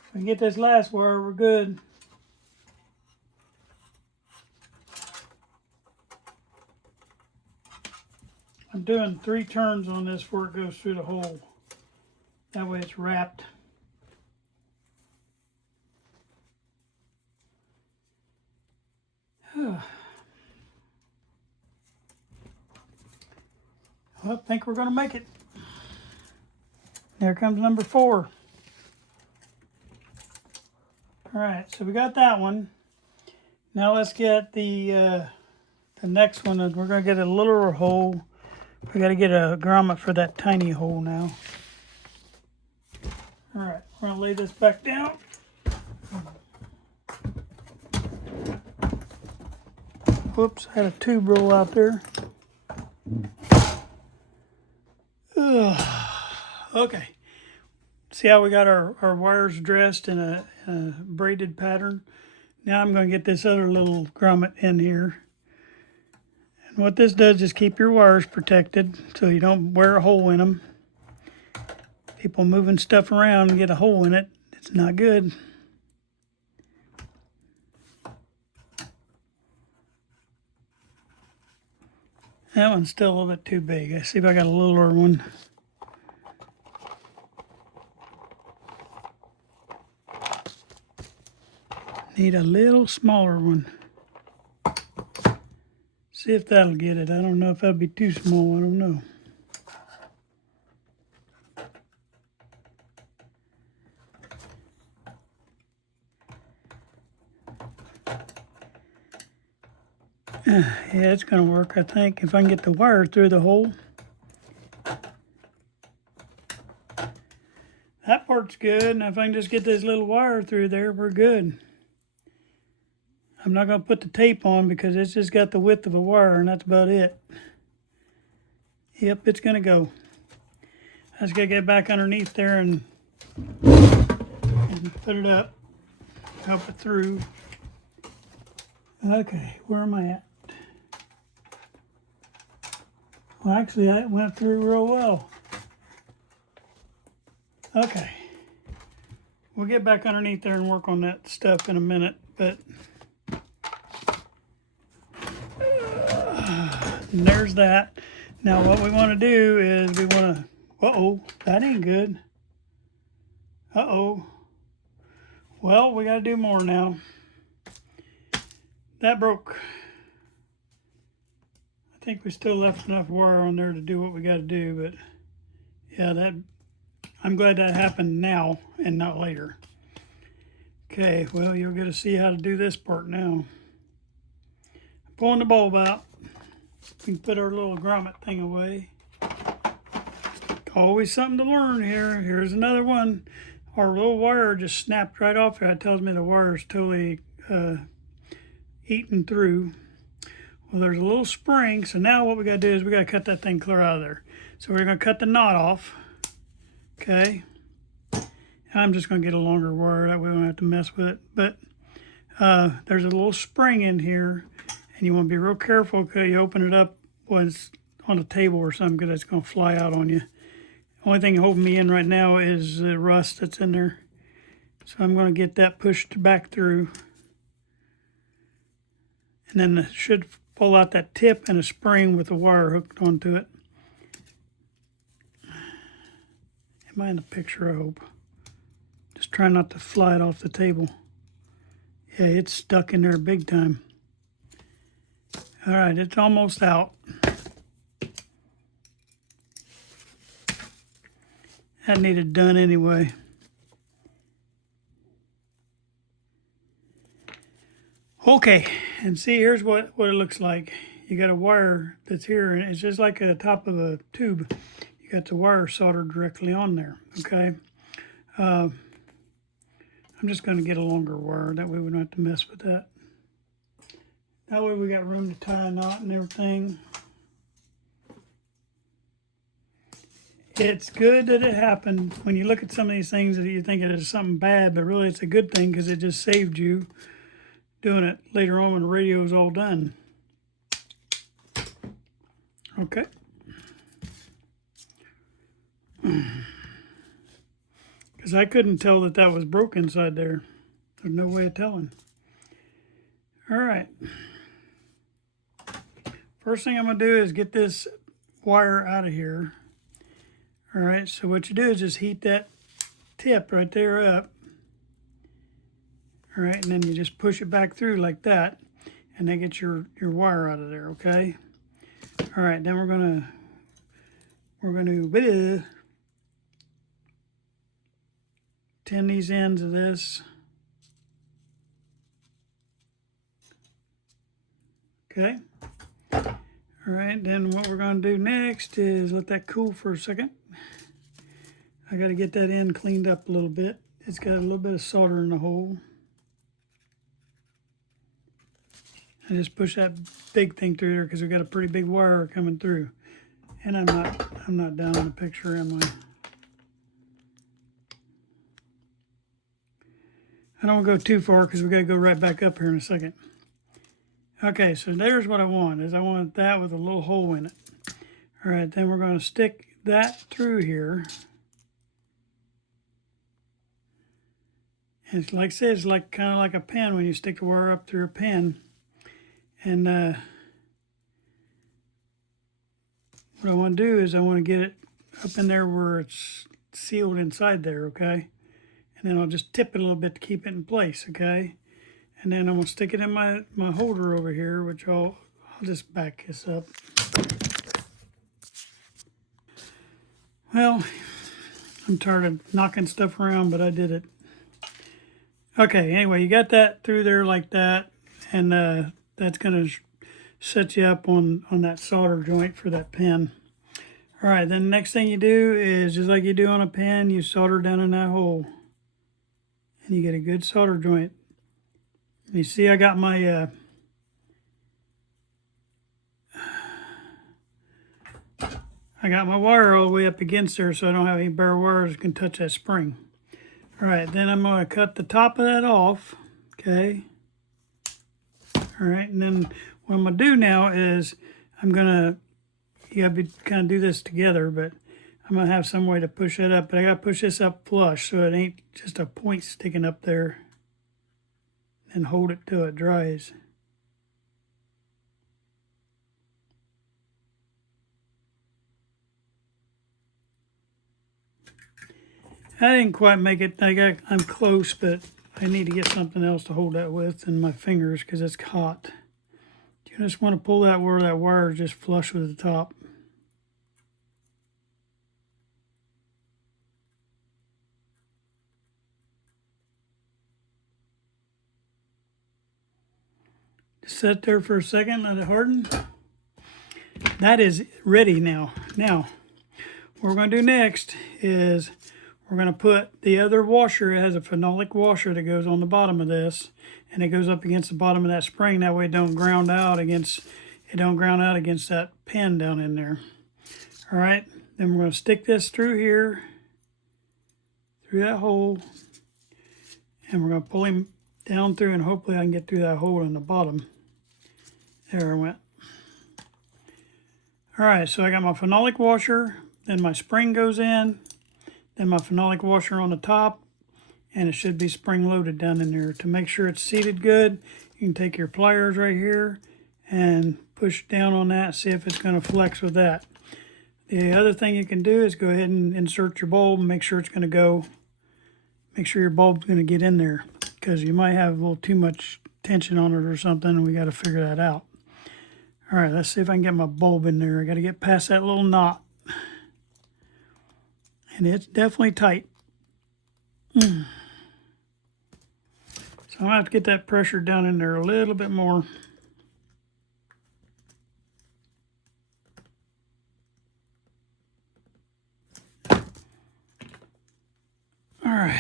If we get this last wire, we're good. I'm doing 3 turns on this before it goes through the hole. That way it's wrapped. Well, I think we're going to make it. There comes number 4. All right, so we got that one. Now let's get the next one. We're going to get a littler hole. We got to get a grommet for that tiny hole now. All right, we're going to lay this back down. Whoops, I had a tube roll out there. Ugh. Okay. See how we got our wires dressed in a braided pattern? Now I'm going to get this other little grommet in here. And what this does is keep your wires protected so you don't wear a hole in them. People moving stuff around and get a hole in it, it's not good. That one's still a little bit too big. Let's see if I got a littler one. Need a little smaller one. See if that'll get it. I don't know if that'll be too small. I don't know. Yeah, it's going to work, I think, if I can get the wire through the hole. That part's good, and if I can just get this little wire through there, we're good. I'm not going to put the tape on because it's just got the width of a wire, and that's about it. Yep, it's going to go. I just got to get back underneath there and put it up, help it through. Okay, where am I at? Well, actually, that went through real well. Okay. We'll get back underneath there and work on that stuff in a minute, but and there's that. Now what we want to do is we want to, uh-oh, that ain't good. Uh-oh. Well, we got to do more now. That broke. I think we still left enough wire on there to do what we got to do, but yeah, that, I'm glad that happened now and not later. Okay, well, you'll get to see how to do this part now. Pulling the bulb out. We can put our little grommet thing away. Always something to learn here. Here's another one. Our little wire just snapped right off there. That tells me the wire is totally eaten through. Well, there's a little spring. So now what we got to do is we got to cut that thing clear out of there. So we're going to cut the knot off. Okay. I'm just going to get a longer wire. That way we don't have to mess with it. But there's a little spring in here. And you want to be real careful because you open it up when it's on a table or something because it's going to fly out on you. Only thing holding me in right now is the rust that's in there. So I'm going to get that pushed back through. And then it should pull out that tip and a spring with a wire hooked onto it. Am I in the picture, I hope? Just try not to fly it off the table. Yeah, it's stuck in there big time. All right, it's almost out. That needed done anyway. Okay, and see, here's what it looks like. You got a wire that's here, and it's just like the top of a tube. You got the wire soldered directly on there, okay? I'm just going to get a longer wire. That way we don't have to mess with that. That way we got room to tie a knot and everything. It's good that it happened. When you look at some of these things, you think it is something bad, but really it's a good thing because it just saved you doing it later on when the radio is all done. Okay. Because I couldn't tell that that was broke inside there. There's no way of telling. All right. First thing I'm going to do is get this wire out of here. All right, so what you do is just heat that tip right there up. All right, and then you just push it back through like that, and then get your wire out of there, okay? All right, then we're gonna tin these ends of this. Okay. All right, then what we're gonna do next is let that cool for a second. I gotta get that end cleaned up a little bit. It's got a little bit of solder in the hole. I just push that big thing through there because we've got a pretty big wire coming through. And I'm not down in the picture, am I? I don't want to go too far because we got to go right back up here in a second. Okay, so there's what I want, is I want that with a little hole in it. All right, then we're going to stick that through here. And it's like I said, it's like kind of like a pen when you stick the wire up through a pen. And what I want to do is I want to get it up in there where it's sealed inside there, okay? And then I'll just tip it a little bit to keep it in place, okay? And then I'm going to stick it in my holder over here, which I'll just back this up. Well, I'm tired of knocking stuff around, but I did it. Okay, anyway, you got that through there like that, and that's going to set you up on that solder joint for that pin. All right, then the next thing you do is, just like you do on a pen, you solder down in that hole. And you get a good solder joint. You see I got my wire all the way up against there so I don't have any bare wires that can touch that spring. All right, then I'm going to cut the top of that off, okay? All right, and then what I'm going to do now is I'm going to, you got to kind of do this together, but I'm going to have some way to push that up, but I got to push this up flush so it ain't just a point sticking up there, and hold it till it dries. I didn't quite make it. I'm close, but I need to get something else to hold that with than my fingers because it's hot. You just want to pull that where that wire is just flush with the top. Just set there for a second, let it harden. That is ready now. Now, what we're going to do next is we're going to put the other washer. It has a phenolic washer that goes on the bottom of this, and it goes up against the bottom of that spring. That way it don't ground out against that pin down in there. All right, then we're going to stick this through here, through that hole, and we're going to pull him down through, and hopefully I can get through that hole in the bottom. There it went. All right, so I got my phenolic washer, then my spring goes in, then my phenolic washer on the top, and it should be spring loaded down in there. To make sure it's seated good, you can take your pliers right here and push down on that, see if it's going to flex with that. The other thing you can do is go ahead and insert your bulb and make sure it's going to go. Make sure your bulb's going to get in there because you might have a little too much tension on it or something, and we got to figure that out. All right, let's see if I can get my bulb in there. I got to get past that little knot. And it's definitely tight. So I'm going to have to get that pressure down in there a little bit more. All right.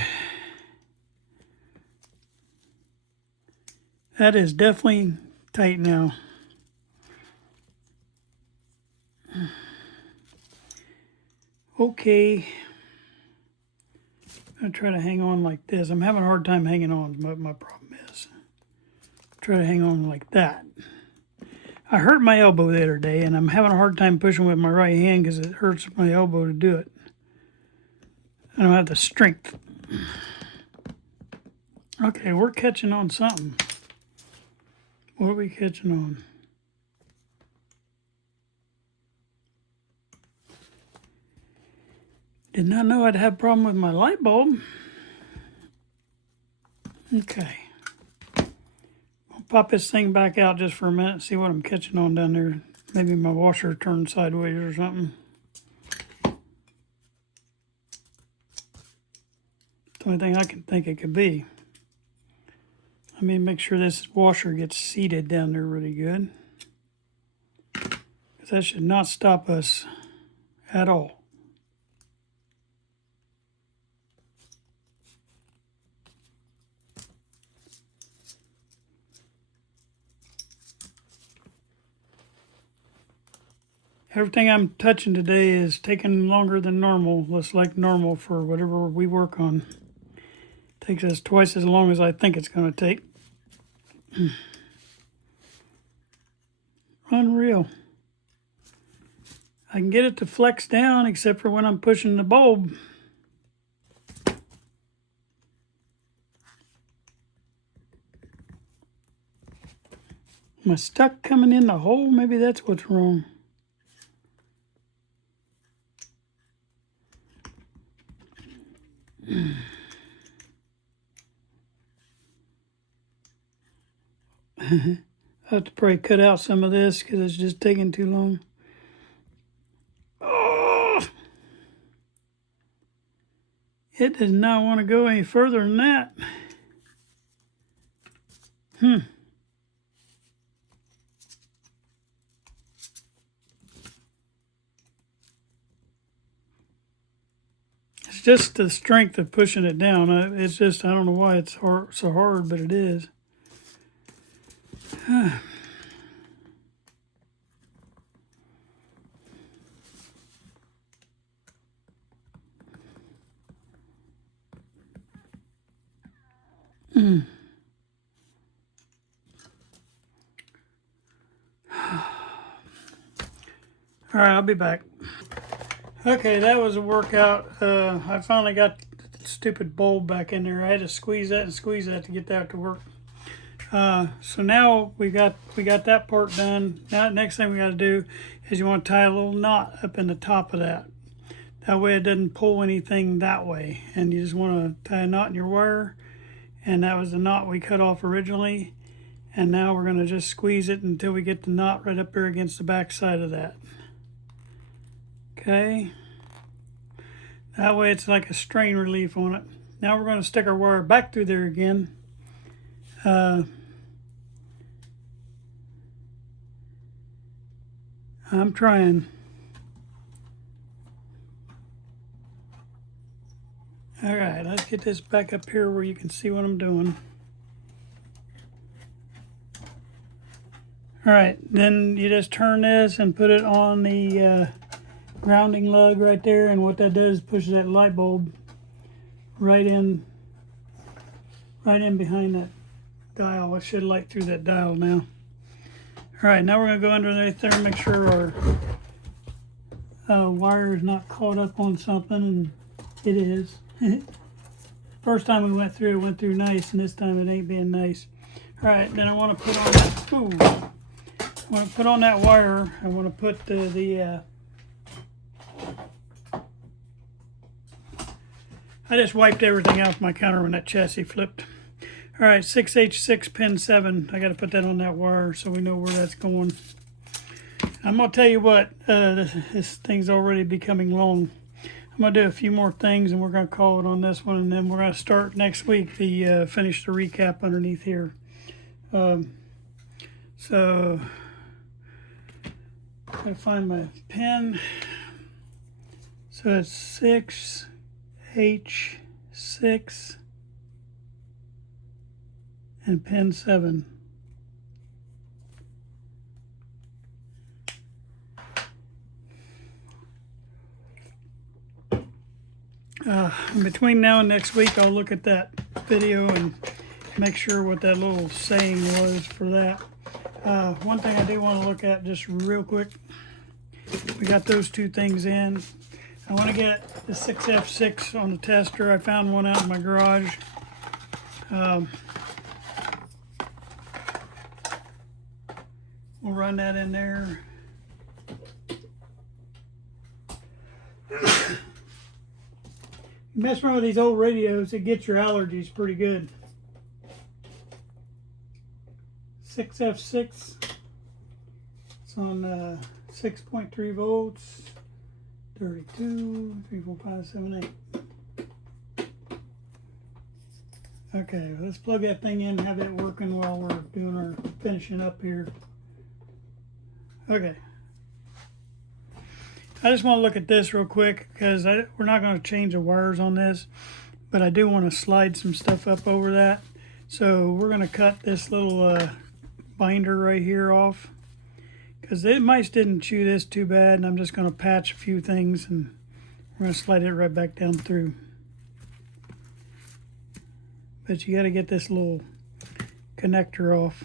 That is definitely tight now. Okay. I'm going to try to hang on like this. I'm having a hard time hanging on, but my problem is. Try to hang on like that. I hurt my elbow the other day, and I'm having a hard time pushing with my right hand because it hurts my elbow to do it. I don't have the strength. Okay, we're catching on something. What are we catching on? Did not know I'd have a problem with my light bulb. Okay. I'll pop this thing back out just for a minute, see what I'm catching on down there. Maybe my washer turned sideways or something. It's the only thing I can think it could be. Let me make sure this washer gets seated down there really good. Because that should not stop us at all. Everything I'm touching today is taking longer than normal, less like normal for whatever we work on. It takes us twice as long as I think it's going to take. Unreal. I can get it to flex down except for when I'm pushing the bulb. Am I stuck coming in the hole? Maybe that's what's wrong. I have to probably cut out some of this because it's just taking too long. Oh! It does not want to go any further than that. It's just the strength of pushing it down. It's just, I don't know why it's so hard, but it is. All right, I'll be back. Okay, that was a workout. I finally got the stupid bulb back in there. I had to squeeze that and squeeze that to get that to work. So now we got that part done. Now next thing we got to do is you want to tie a little knot up in the top of that. That way it doesn't pull anything that way. And you just want to tie a knot in your wire. And that was the knot we cut off originally. And now we're going to just squeeze it until we get the knot right up there against the back side of that. Okay. That way it's like a strain relief on it. Now we're going to stick our wire back through there again. I'm trying. All right, let's get this back up here where you can see what I'm doing. All right, then you just turn this and put it on the grounding lug right there, and what that does is pushes that light bulb right in behind that dial. It should light through that dial now. All right, now we're going to go underneath there and make sure our wire is not caught up on something, and it is. First time we went through nice, and this time it ain't being nice. All right, then I want to put on that. I want to put on that wire. I want to put I just wiped everything off my counter when that chassis flipped. All right, 6H6 pin 7. I got to put that on that wire so we know where that's going. I'm going to tell you what, this thing's already becoming long. I'm going to do a few more things and we're going to call it on this one, and then we're going to start next week to finish the recap underneath here. So, I gotta find my pen. So it's 6H6 and pin 7. In between now and next week, I'll look at that video and make sure what that little saying was for that. One thing I do want to look at just real quick. We got those two things in. I want to get the 6F6 on the tester. I found one out in my garage. We'll run that in there. Mess around with these old radios, it gets your allergies pretty good. 6F6. It's on 6.3 volts. 32, 3, 4, 5, 7, 8. Okay, let's plug that thing in and have it working while we're doing our finishing up here. Okay. I just want to look at this real quick because we're not going to change the wires on this, but I do want to slide some stuff up over that. So we're going to cut this little binder right here off because the mice didn't chew this too bad, and I'm just going to patch a few things and we're going to slide it right back down through. But you got to get this little connector off.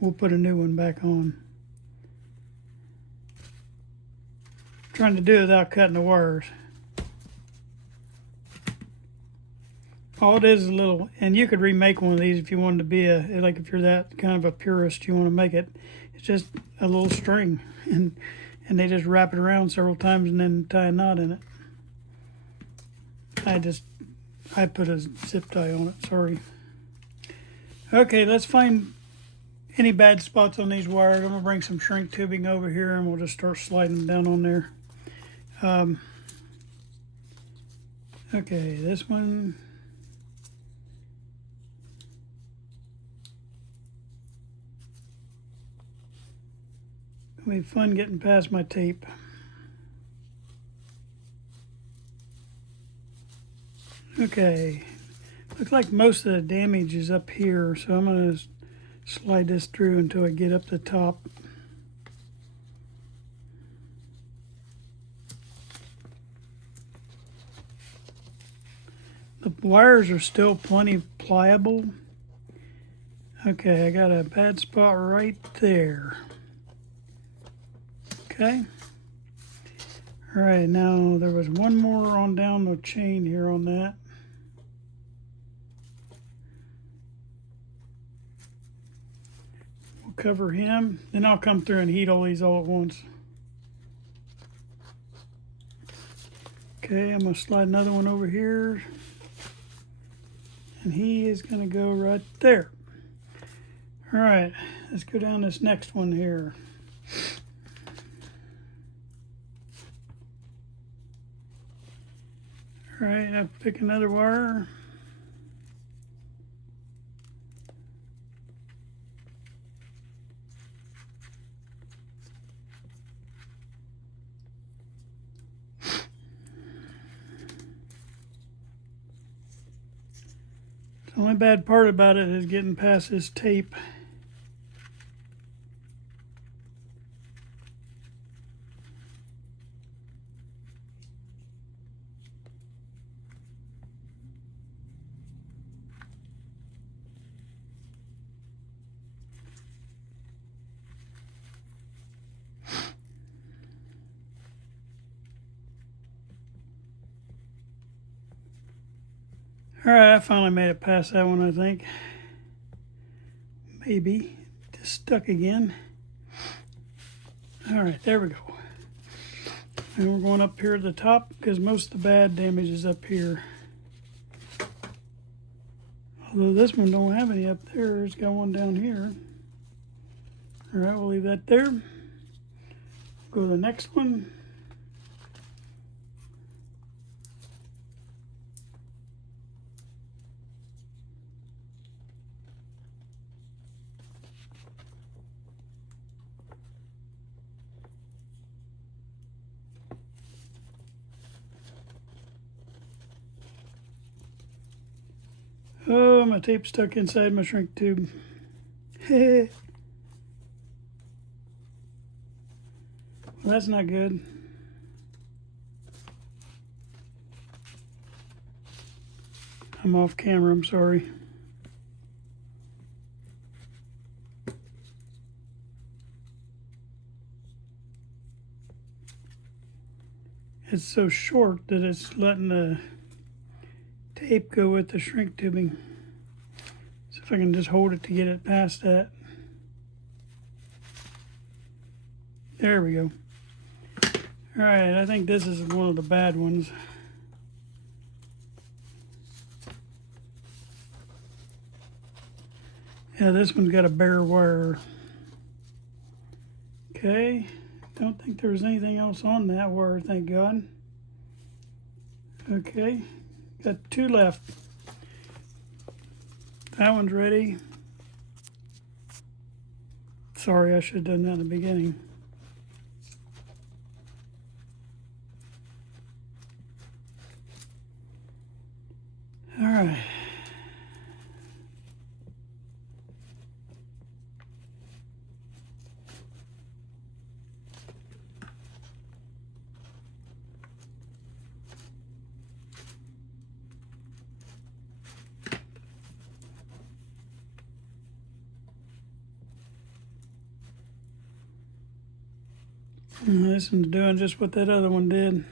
We'll put a new one back on. Trying to do it without cutting the wires. All it is a little, and you could remake one of these if you wanted to be like if you're that kind of a purist, you want to make it. It's just a little string, and they just wrap it around several times and then tie a knot in it. I put a zip tie on it, sorry. Okay, let's find any bad spots on these wires. I'm gonna bring some shrink tubing over here and we'll just start sliding down on there. Okay, this one. It'll be fun getting past my tape. Okay, looks like most of the damage is up here, so I'm going to slide this through until I get up the top. The wires are still plenty pliable. Okay, I got a bad spot right there. Okay. All right, now there was one more on down the chain here on that. We'll cover him. Then I'll come through and heat all these all at once. Okay, I'm gonna slide another one over here. And he is gonna go right there. All right, let's go down this next one here. All right, I'll pick another wire. The only bad part about it is getting past this tape. All right, I finally made it past that one, I think. Maybe. Just stuck again. All right, there we go. And we're going up here at the top because most of the bad damage is up here. Although this one don't have any up there. It's got one down here. All right, we'll leave that there. Go to the next one. Oh, my tape's stuck inside my shrink tube. Well, that's not good. I'm off camera, I'm sorry. It's so short that it's letting the tape go with the shrink tubing. So if I can just hold it to get it past that. There we go. All right, I think this is one of the bad ones. Yeah, this one's got a bare wire. Okay, don't think there was anything else on that wire, thank God. Okay, got 2 left. That one's ready. Sorry, I should have done that in the beginning. All right. This one's doing just what that other one did.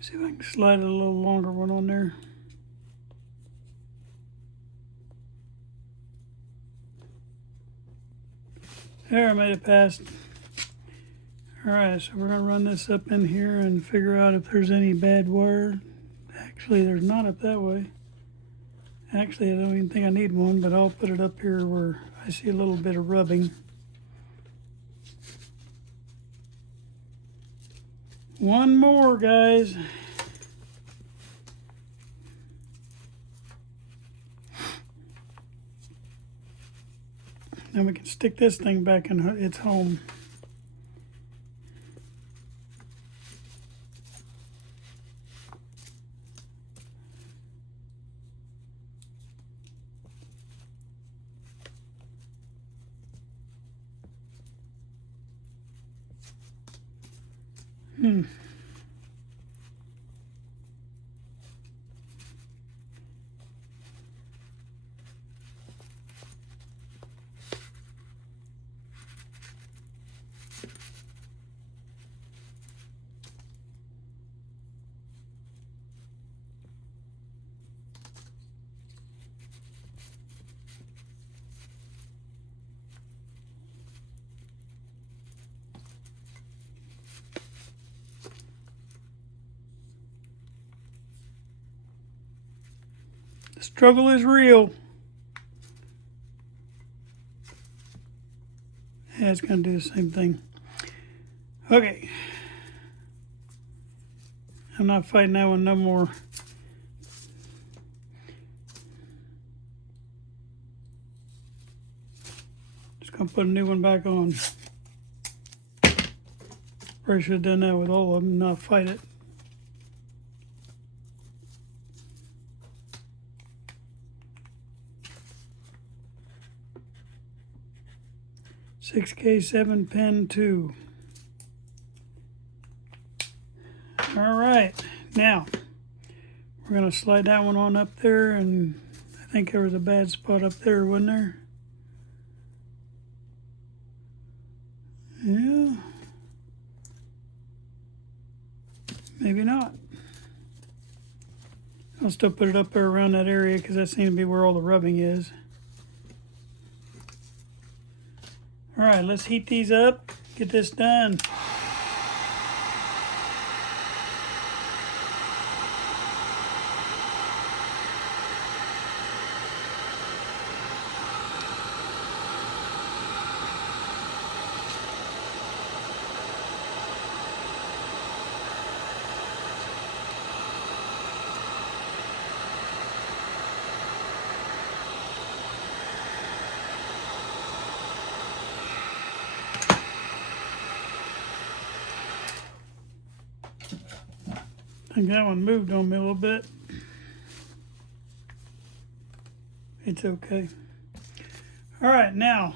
See if I can slide a little longer one on there. There, I made it past. All right, so we're gonna run this up in here and figure out if there's any bad wire. Actually, there's not up that way. Actually, I don't even think I need one, but I'll put it up here where I see a little bit of rubbing. One more, guys. Then we can stick this thing back in its home. The struggle is real. Yeah, it's going to do the same thing. Okay. I'm not fighting that one no more. Just going to put a new one back on. Probably should have done that with all of them, not fight it. (6K7 pin 2). All right, now we're gonna slide that one on up there, and I think there was a bad spot up there, wasn't there? Yeah, maybe not. I'll still put it up there around that area because that seems to be where all the rubbing is. All right, let's heat these up, get this done. I think that one moved on me a little bit. It's okay. All right, now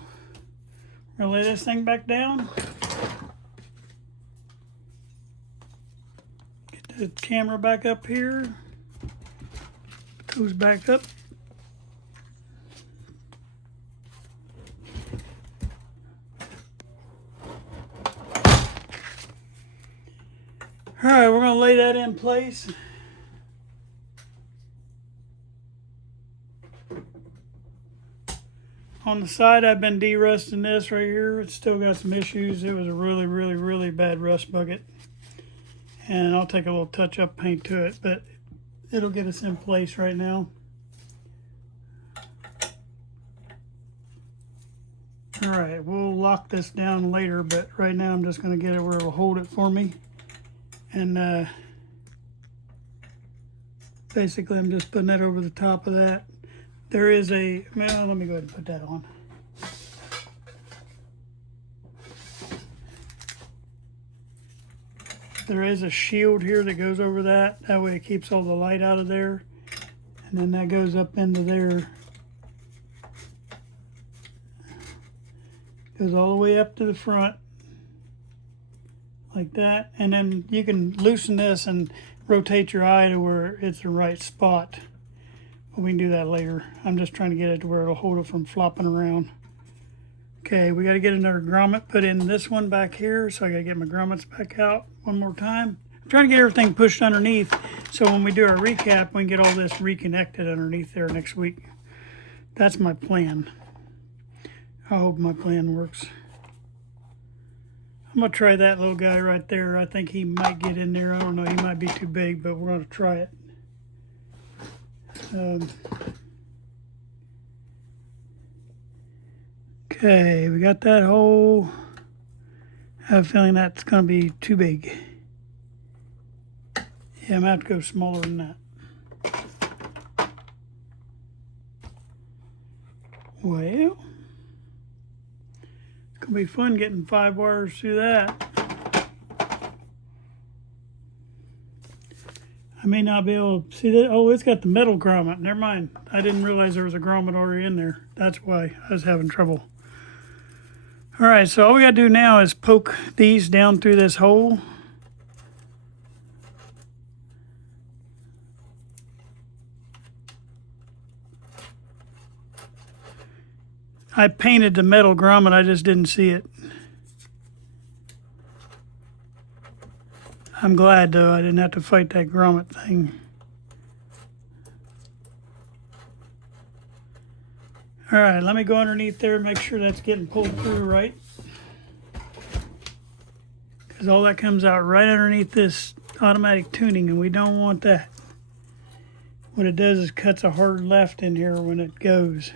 Gonna lay this thing back down. Get the camera back up here. Goes back up. All right, we're gonna lay that in place. On the side, I've been de-rusting this right here. It's still got some issues. It was a really, really, really bad rust bucket. And I'll take a little touch-up paint to it, but it'll get us in place right now. All right, we'll lock this down later, but right now I'm just gonna get it where it'll hold it for me. And basically I'm just putting that over the top of that. There is a, well, let me go ahead and put that on. There is a shield here that goes over that. That way it keeps all the light out of there. And then that goes up into there. Goes all the way up to the front. Like that. And then you can loosen this and rotate your eye to where it's the right spot. But we can do that later. I'm just trying to get it to where it'll hold it from flopping around. Okay, we got to get another grommet put in this one back here. So I got to get my grommets back out one more time. I'm trying to get everything pushed underneath. So when we do our recap, we can get all this reconnected underneath there next week. That's my plan. I hope my plan works. I'm going to try that little guy right there. I think he might get in there. I don't know. He might be too big, but we're going to try it. Okay, we got that hole. I have a feeling that's going to be too big. Yeah, I'm going to have to go smaller than that. Well, it's going to be fun getting 5 wires through that. I may not be able to see that. Oh, it's got the metal grommet. Never mind. I didn't realize there was a grommet already in there. That's why I was having trouble. All right, so all we got to do now is poke these down through this hole. I painted the metal grommet. I just didn't see it. I'm glad, though, I didn't have to fight that grommet thing. All right, let me go underneath there and make sure that's getting pulled through right. Because all that comes out right underneath this automatic tuning, and we don't want that. What it does is cuts a hard left in here when it goes.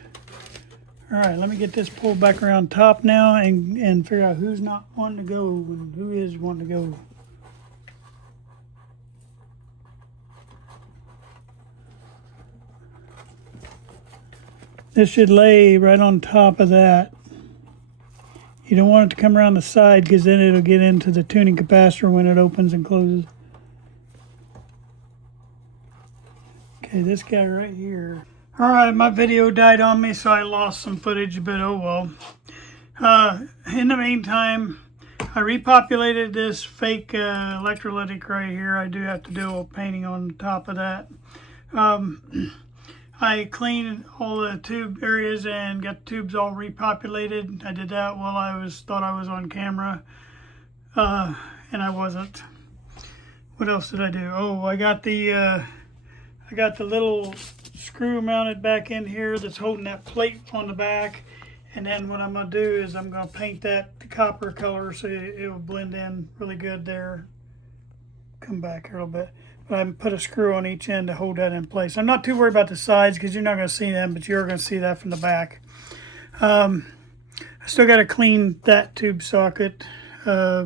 All right, let me get this pulled back around top now and figure out who's not wanting to go and who is wanting to go. This should lay right on top of that. You don't want it to come around the side because then it'll get into the tuning capacitor when it opens and closes. Okay, this guy right here. All right, my video died on me, so I lost some footage, but oh well. In the meantime, I repopulated this fake electrolytic right here. I do have to do a little painting on top of that. I cleaned all the tube areas and got the tubes all repopulated. I did that while thought I was on camera, and I wasn't. What else did I do? Oh, I got the little screw mounted back in here that's holding that plate on the back. And then what I'm gonna do is I'm gonna paint that the copper color so it will blend in really good there. Come back here a little bit. But I put a screw on each end to hold that in place. I'm not too worried about the sides because you're not going to see them, but you're going to see that from the back. I still got to clean that tube socket. I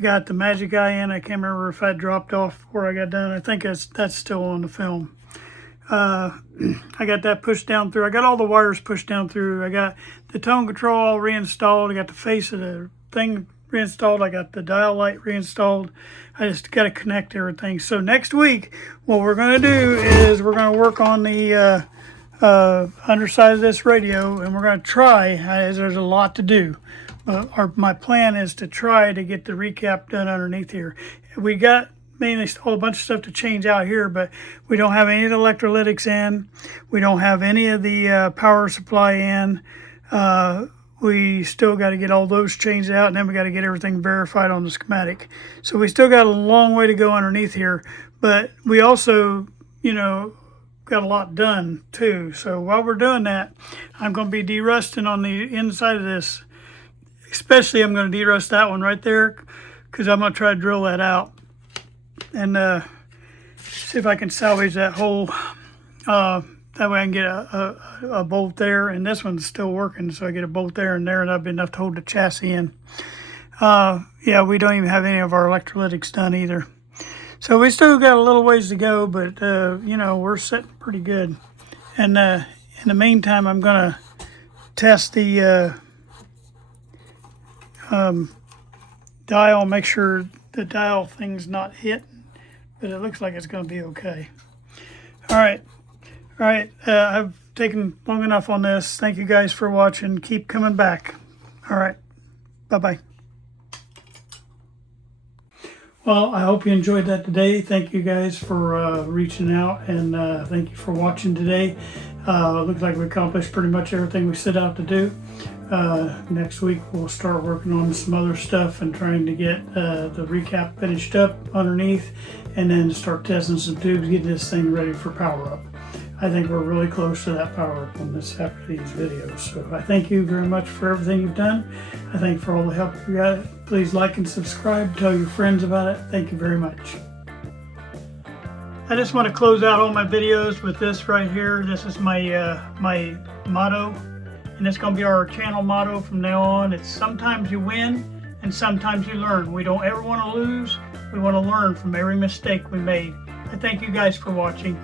got the magic eye in. I can't remember if I dropped off where I got done. I think that's still on the film. I got that pushed down through. I got all the wires pushed down through. I got the tone control all reinstalled. I got the face of the thing reinstalled. I got the dial light reinstalled. I just got to connect everything. So next week, what we're going to do is we're going to work on the underside of this radio, and we're going to try, as there's a lot to do. My plan is to try to get the recap done underneath here. We got mainly a bunch of stuff to change out here, but we don't have any of the electrolytics in. We don't have any of the power supply in. We still got to get all those changed out, and then we got to get everything verified on the schematic. So we still got a long way to go underneath here, but we also, got a lot done too. So while we're doing that, I'm going to be derusting on the inside of this. Especially I'm going to derust that one right there, because I'm going to try to drill that out and see if I can salvage that hole. That way I can get a bolt there, and this one's still working, so I get a bolt there and there, and that'll be enough to hold the chassis in. Yeah, we don't even have any of our electrolytics done either. So we still got a little ways to go, but we're sitting pretty good. And in the meantime, I'm gonna test the dial, make sure the dial thing's not hit, but it looks like it's gonna be okay. All right, I've taken long enough on this. Thank you guys for watching. Keep coming back. All right, bye-bye. Well, I hope you enjoyed that today. Thank you guys for reaching out, and thank you for watching today. It looks like we accomplished pretty much everything we set out to do. Next week we'll start working on some other stuff and trying to get the recap finished up underneath, and then start testing some tubes, getting this thing ready for power up. I think we're really close to that power up on this after these videos. So I thank you very much for everything you've done. I thank you for all the help you got. Please like and subscribe. Tell your friends about it. Thank you very much. I just want to close out all my videos with this right here. This is my my motto, and it's going to be our channel motto from now on. It's sometimes you win and sometimes you learn. We don't ever want to lose. We want to learn from every mistake we made. I thank you guys for watching.